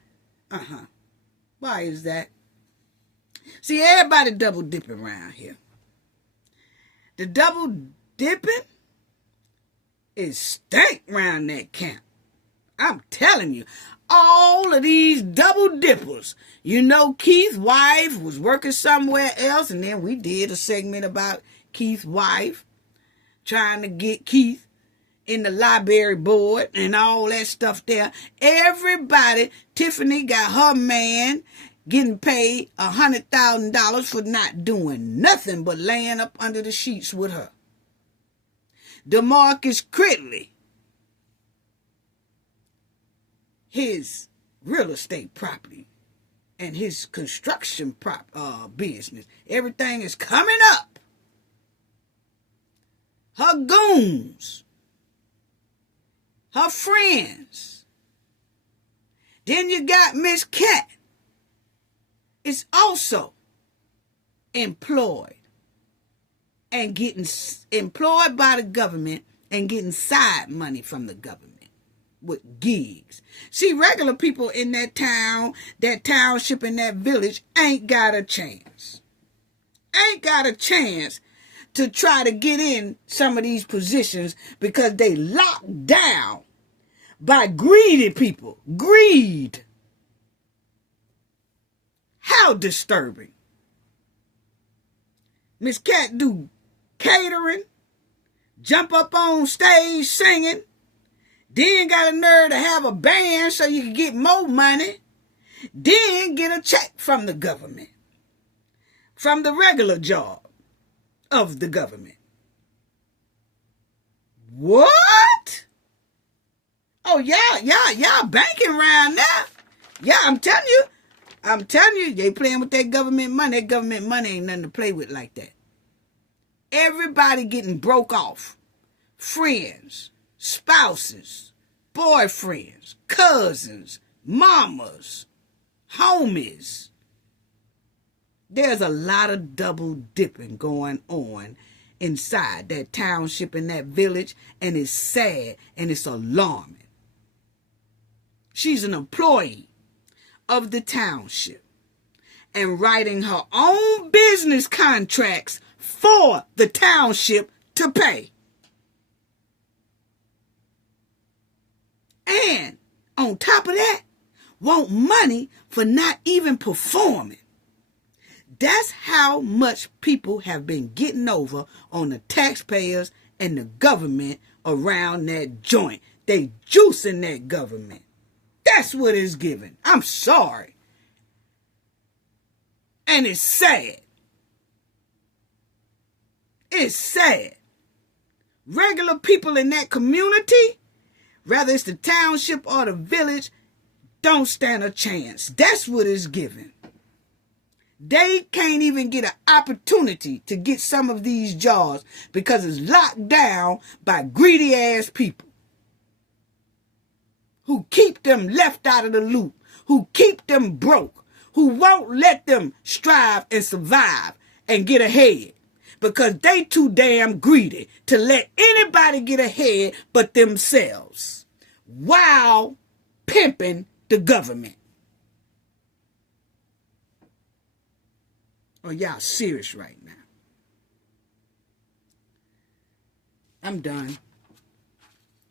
Why is that? See, everybody double dipping around here. The double dipping is stank around that camp. I'm telling you, all of these double dippers. You know, Keith's wife was working somewhere else, and then we did a segment about Keith's wife trying to get Keith in the library board and all that stuff there. Everybody, Tiffany got her man getting paid $100,000 for not doing nothing but laying up under the sheets with her. Demarcus Critley, his real estate property and his construction business, everything is coming up. Her goons, her friends. Then you got Miss Cat, is also employed and getting employed by the government and getting side money from the government with gigs. See, regular people in that town, that township, in that village ain't got a chance. Ain't got a chance to try to get in some of these positions because they locked down by greedy people. Greed. How disturbing. Miss Cat do catering, jump up on stage singing, then got a nerve to have a band so you can get more money, then get a check from the government, from the regular job of the government. What? Oh, y'all banking around now. Yeah, I'm telling you, they playing with that government money. That government money ain't nothing to play with like that. Everybody getting broke off. Friends, spouses, boyfriends, cousins, mamas, homies. There's a lot of double dipping going on inside that township and that village, and it's sad and it's alarming. She's an employee of the township and writing her own business contracts for the township to pay. And on top of that, want money for not even performing. That's how much people have been getting over on the taxpayers and the government around that joint. They juicing that government. That's what it's giving. I'm sorry. And it's sad. It's sad. Regular people in that community, whether it's the township or the village, don't stand a chance. That's what it's giving. They can't even get an opportunity to get some of these jobs because it's locked down by greedy ass people who keep them left out of the loop, who keep them broke, who won't let them strive and survive and get ahead because they too damn greedy to let anybody get ahead but themselves while pimping the government. Oh, y'all serious right now. I'm done.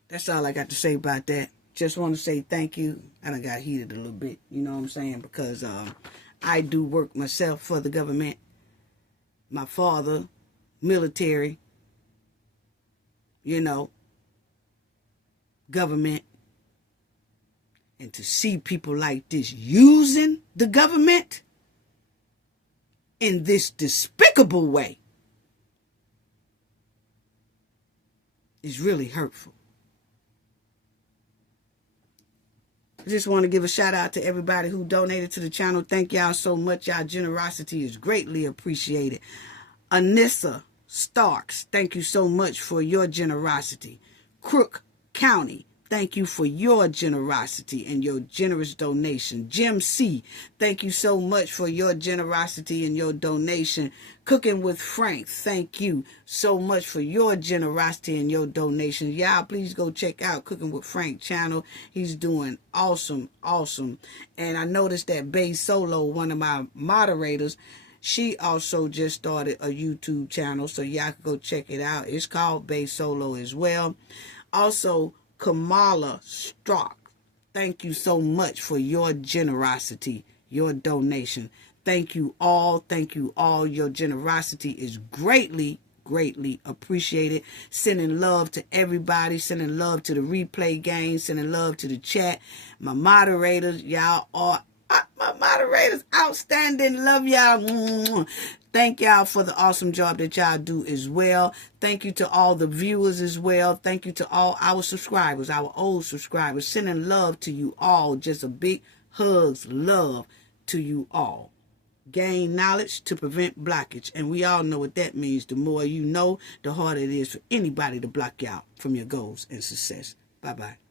That's all I got to say about that. Just want to say thank you. I done got heated a little bit, you know what I'm saying? Because I do work myself for the government. My father, military, you know, government. And to see people like this using the government in this despicable way is really hurtful. I just want to give a shout out to everybody who donated to the channel. Thank y'all so much. Y'all generosity is greatly appreciated. Anissa Starks, thank you so much for your generosity. Crook County, thank you for your generosity and your generous donation. Jim C., thank you so much for your generosity and your donation. Cooking with Frank, thank you so much for your generosity and your donation. Y'all, please go check out Cooking with Frank channel. He's doing awesome. And I noticed that Bay Solo, one of my moderators, she also just started a YouTube channel, so y'all can go check it out. It's called Bay Solo as well. Also, Kamala Strock, thank you so much for your generosity, your donation. Thank you all. Thank you all. Your generosity is greatly appreciated. Sending love to everybody. Sending love to the replay game. Sending love to the chat. My moderators, y'all are my moderators, outstanding. Love y'all. Thank y'all for the awesome job that y'all do as well. Thank you to all the viewers as well. Thank you to all our subscribers, our old subscribers. Sending love to you all. Just a big hugs, love to you all. Gain knowledge to prevent blockage. And we all know what that means. The more you know, the harder it is for anybody to block you out from your goals and success. Bye-bye.